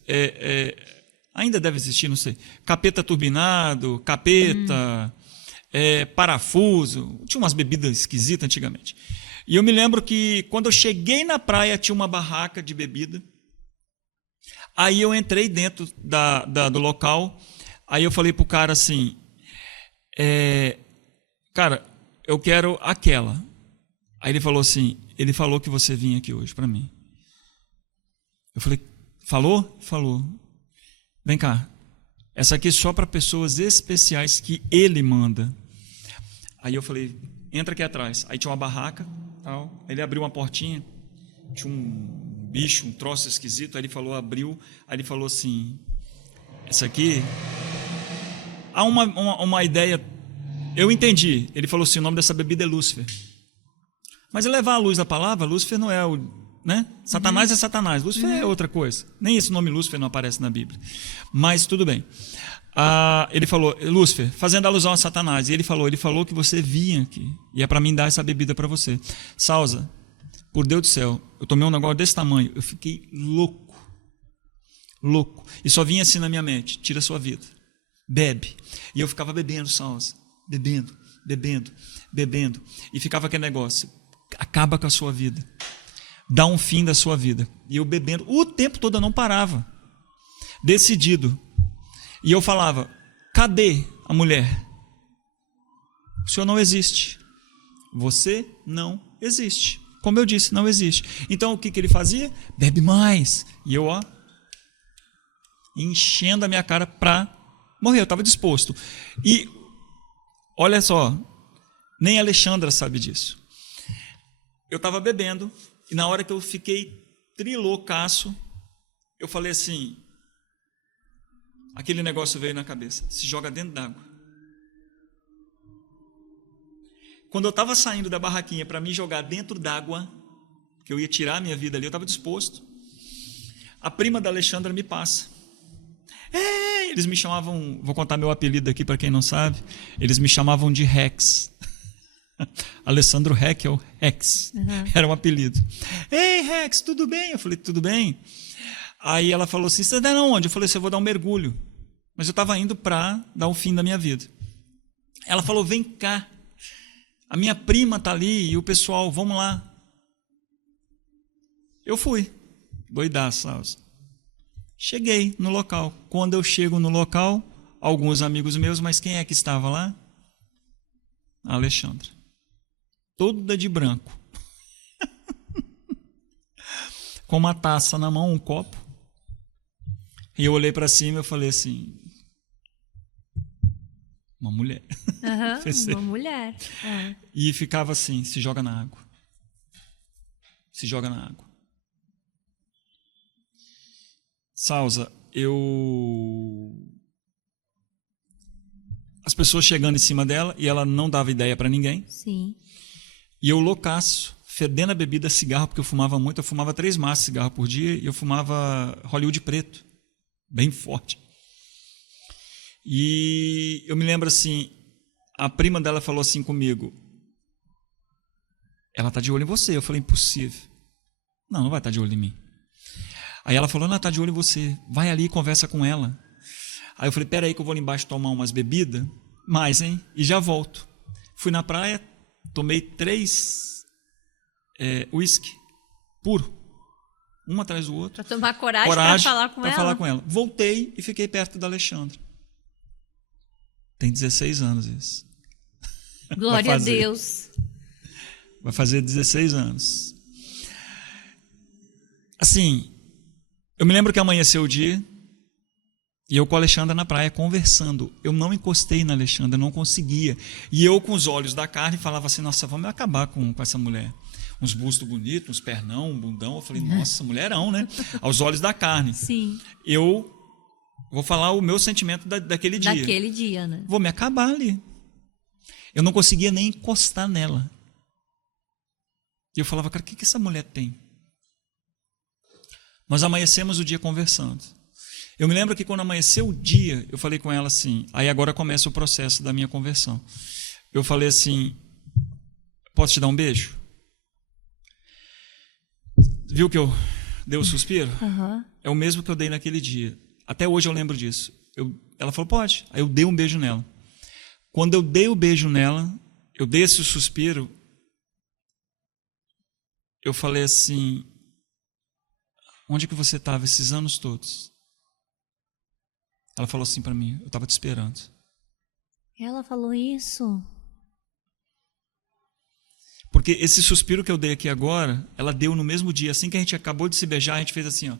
ainda deve existir, não sei. Capeta turbinado, capeta, parafuso. Tinha umas bebidas esquisitas antigamente. E eu me lembro que quando eu cheguei na praia, tinha uma barraca de bebida. Aí eu entrei dentro do local. Aí eu falei pro cara assim, cara, eu quero aquela. Aí ele falou assim, ele falou que você vinha aqui hoje para mim. Eu falei, falou? Falou. Vem cá, essa aqui é só para pessoas especiais que ele manda. Aí eu falei, entra aqui atrás. Aí tinha uma barraca, tal. Ele abriu uma portinha, tinha um bicho, um troço esquisito. Aí ele falou, abriu. Aí ele falou assim, essa aqui... Há uma ideia, eu entendi. Ele falou assim, o nome dessa bebida é Lúcifer. Mas é levar a luz da palavra, Lúcifer não é o... Né? Satanás é Satanás, Lúcifer é outra coisa. Nem esse nome Lúcifer não aparece na Bíblia. Mas tudo bem. Ele falou, Lúcifer, fazendo alusão a Satanás. E ele falou que você vinha aqui. E é para mim dar essa bebida para você. Salza, por Deus do céu, eu tomei um negócio desse tamanho. Eu fiquei louco. E só vinha assim na minha mente, tira a sua vida. Bebe. E eu ficava bebendo, Salza. Bebendo. E ficava aquele negócio. Acaba com a sua vida. Dá um fim da sua vida. E eu bebendo, o tempo todo eu não parava. Decidido. E eu falava, cadê a mulher? O senhor não existe. Você não existe. Como eu disse, não existe. Então o que ele fazia? Bebe mais. E eu, enchendo a minha cara para morrer. Eu estava disposto. E olha só, nem a Alexandra sabe disso. Eu estava bebendo. E na hora que eu fiquei triloucaço, eu falei assim, aquele negócio veio na cabeça, se joga dentro d'água. Quando eu estava saindo da barraquinha para me jogar dentro d'água, que eu ia tirar a minha vida ali, eu estava disposto. A prima da Alexandra me passa. Eles me chamavam, vou contar meu apelido aqui para quem não sabe, eles me chamavam de Rex. Alessandro Heckel, Rex, era um apelido. Ei, Rex, tudo bem? Eu falei, tudo bem. Aí ela falou assim, você está indo onde? Eu falei, eu vou dar um mergulho. Mas eu estava indo para dar o fim da minha vida. Ela falou, vem cá. A minha prima está ali e o pessoal, vamos lá. Eu fui. Doidaço, Salsa. Cheguei no local. Quando eu chego no local, alguns amigos meus, mas quem é que estava lá? A Alexandra. Toda de branco. Com uma taça na mão, um copo. E eu olhei para cima e falei assim, uma mulher. Uma mulher. E ficava assim, se joga na água. Se joga na água. Salza, as pessoas chegando em cima dela e ela não dava ideia para ninguém. Sim. E eu loucaço, fedendo a bebida, cigarro, porque eu fumava muito. Eu fumava 3 maços de cigarro por dia e eu fumava Hollywood preto, bem forte. E eu me lembro assim, a prima dela falou assim comigo, ela está de olho em você. Eu falei, impossível. Não vai estar de olho em mim. Aí ela falou, não, está de olho em você. Vai ali e conversa com ela. Aí eu falei, peraí que eu vou lá embaixo tomar umas bebidas, mais, hein? E já volto. Fui na praia, tomei 3 uísque puro, um atrás do outro. Para tomar coragem para falar com ela. Falar com ela. Voltei e fiquei perto da Alexandra. Tem 16 anos isso. Glória a Deus. Vai fazer 16 anos. Assim, eu me lembro que amanheceu o dia e eu com a Alexandra na praia conversando. Eu não encostei na Alexandra, não conseguia. E eu com os olhos da carne falava assim, nossa, vamos acabar com essa mulher. Uns bustos bonitos, uns pernão, um bundão. Eu falei, nossa, mulherão, né? Aos olhos da carne. Sim. Eu vou falar o meu sentimento daquele dia. Daquele dia, né? Vou me acabar ali. Eu não conseguia nem encostar nela. E eu falava, cara, o que essa mulher tem? Nós amanhecemos o dia conversando. Eu me lembro que quando amanheceu o dia, eu falei com ela assim, aí agora começa o processo da minha conversão. Eu falei assim, posso te dar um beijo? Viu que eu dei o suspiro? Uhum. É o mesmo que eu dei naquele dia. Até hoje eu lembro disso. Ela falou, pode. Aí eu dei um beijo nela. Quando eu dei o beijo nela, eu dei esse suspiro, eu falei assim, onde que você estava esses anos todos? Ela falou assim para mim, eu estava te esperando. Ela falou isso? Porque esse suspiro que eu dei aqui agora, ela deu no mesmo dia. Assim que a gente acabou de se beijar, a gente fez assim, ó.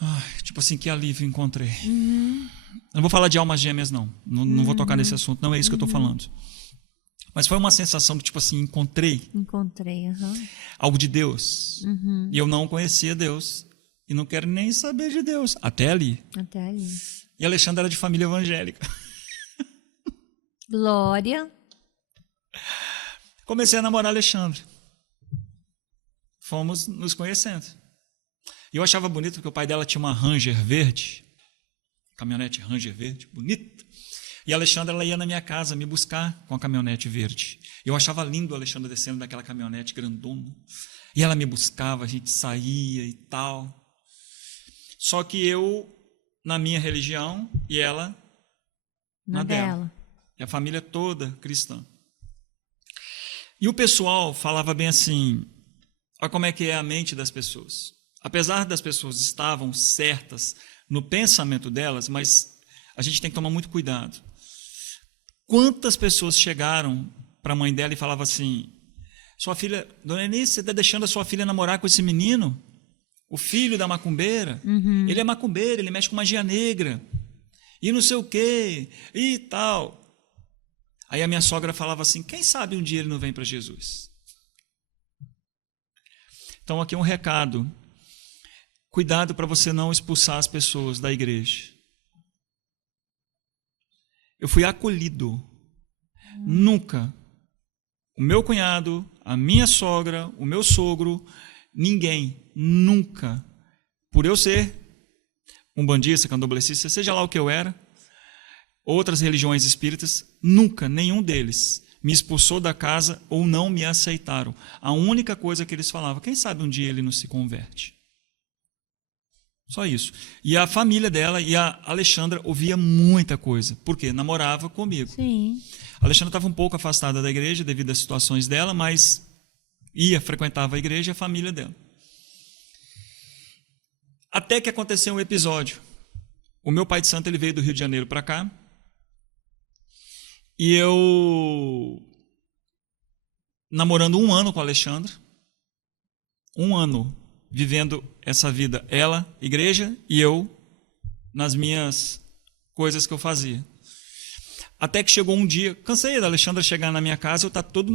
Ai, tipo assim, que alívio encontrei. Uhum. Não vou falar de almas gêmeas, não. Não vou tocar nesse assunto, não é isso que eu estou falando. Mas foi uma sensação que, tipo assim, encontrei algo de Deus. Uhum. E eu não conhecia Deus. E não quero nem saber de Deus. Até ali. E a Alexandra era de família evangélica. Glória. Comecei a namorar a Alexandra. Fomos nos conhecendo. E eu achava bonito porque o pai dela tinha uma Ranger verde. Caminhonete Ranger verde, bonita. E a Alexandra, ela ia na minha casa me buscar com a caminhonete verde. Eu achava lindo a Alexandra descendo daquela caminhonete grandona. E ela me buscava, a gente saía e tal. Só que eu, na minha religião, e ela na dela. E a família toda cristã. E o pessoal falava bem assim, olha como é que é a mente das pessoas. Apesar das pessoas estavam certas no pensamento delas, mas a gente tem que tomar muito cuidado. Quantas pessoas chegaram para a mãe dela e falavam assim, sua filha, dona Eunice, você está deixando a sua filha namorar com esse menino? O filho da macumbeira? Uhum. Ele é macumbeiro, ele mexe com magia negra. E não sei o quê, e tal. Aí a minha sogra falava assim, quem sabe um dia ele não vem para Jesus? Então aqui um recado. Cuidado para você não expulsar as pessoas da igreja. Eu fui acolhido. Nunca. O meu cunhado, a minha sogra, o meu sogro, ninguém, nunca, por eu ser umbandista, candomblessista, seja lá o que eu era, outras religiões espíritas, nunca, nenhum deles me expulsou da casa ou não me aceitaram. A única coisa que eles falavam, quem sabe um dia ele não se converte. Só isso. E a família dela e a Alexandra ouvia muita coisa. Por quê? Namorava comigo. Sim. A Alexandra estava um pouco afastada da igreja devido às situações dela, mas frequentava a igreja e a família dela. Até que aconteceu um episódio. o meu pai de santo ele veio do Rio de Janeiro para cá, e eu, namorando 1 ano com a Alexandra, 1 ano vivendo essa vida, ela, igreja, e eu, nas minhas coisas que eu fazia. Até que chegou um dia, cansei da Alexandra chegar na minha casa, eu estar todo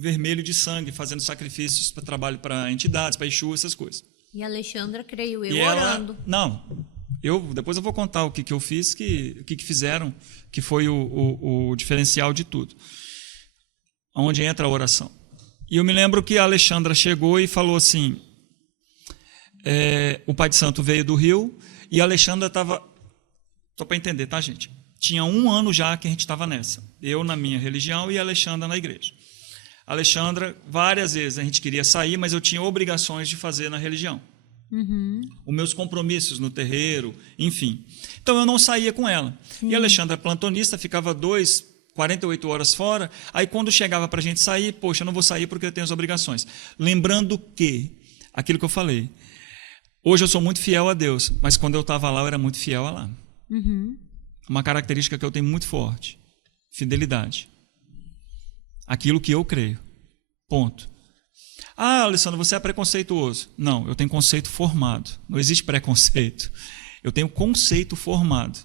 vermelho de sangue, fazendo sacrifícios para trabalho para entidades, para Exu, essas coisas. E a Alexandra, creio eu, E ela, orando. não, depois eu vou contar o que eu fiz, o que fizeram, que foi o diferencial de tudo. Onde entra a oração. E eu me lembro que a Alexandra chegou e falou assim, o pai de santo veio do Rio, e a Alexandra estava, só para entender, tá, gente? Tinha 1 ano já que a gente estava nessa. Eu na minha religião e a Alexandra na igreja. A Alexandra, várias vezes a gente queria sair, mas eu tinha obrigações de fazer na religião. Os meus compromissos no terreiro, enfim. Então eu não saía com ela. E a Alexandra, plantonista, ficava 48 horas fora. Aí quando chegava para a gente sair, poxa, eu não vou sair porque eu tenho as obrigações. Lembrando que, aquilo que eu falei, hoje eu sou muito fiel a Deus, mas quando eu estava lá, eu era muito fiel a lá. Uma característica que eu tenho muito forte, fidelidade. Aquilo que eu creio. Ponto. Ah, Alessandro, você é preconceituoso. Não, eu tenho conceito formado. Não existe preconceito. Eu tenho conceito formado.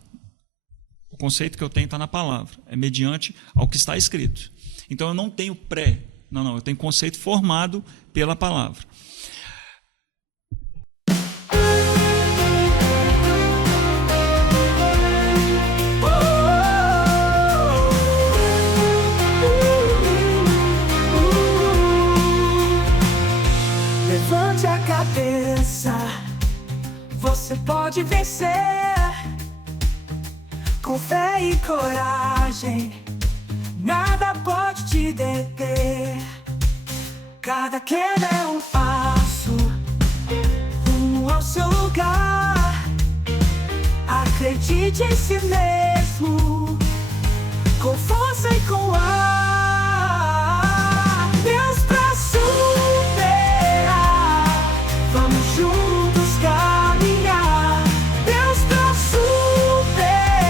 O conceito que eu tenho está na palavra. É mediante ao que está escrito. Então eu não tenho pré. Não, eu tenho conceito formado pela palavra. Levante a cabeça, você pode vencer. Com fé e coragem, nada pode te deter. Cada queda é um passo rumo ao seu lugar. Acredite em si mesmo, com força e com ar. Deus pra superar, vamos juntos caminhar. Deus pra superar,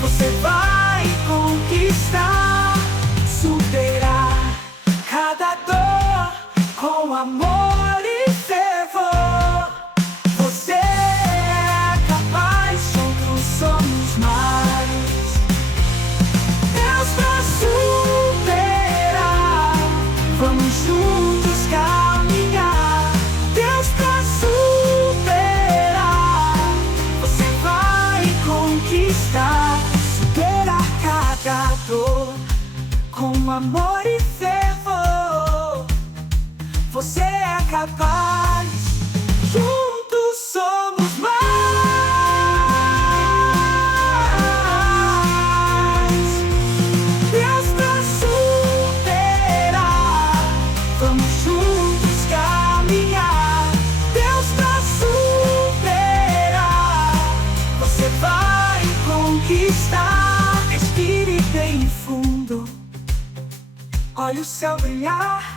você vai conquistar. Superar cada dor com amor e fervor. Você é capaz, juntos somos mais. Deus pra superar, vamos juntos caminhar. Deus pra superar, você vai conquistar. Superar cada dor com amor e fervor. Você é capaz, juntos somos mais. Deus pra superar, vamos juntos caminhar. Deus pra superar, você vai conquistar. Respire bem fundo, olhe o céu brilhar.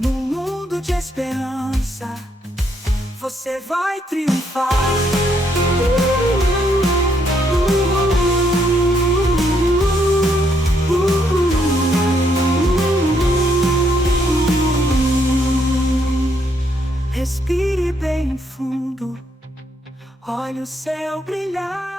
No mundo de esperança, você vai triunfar. Respire bem fundo, olhe o céu brilhar.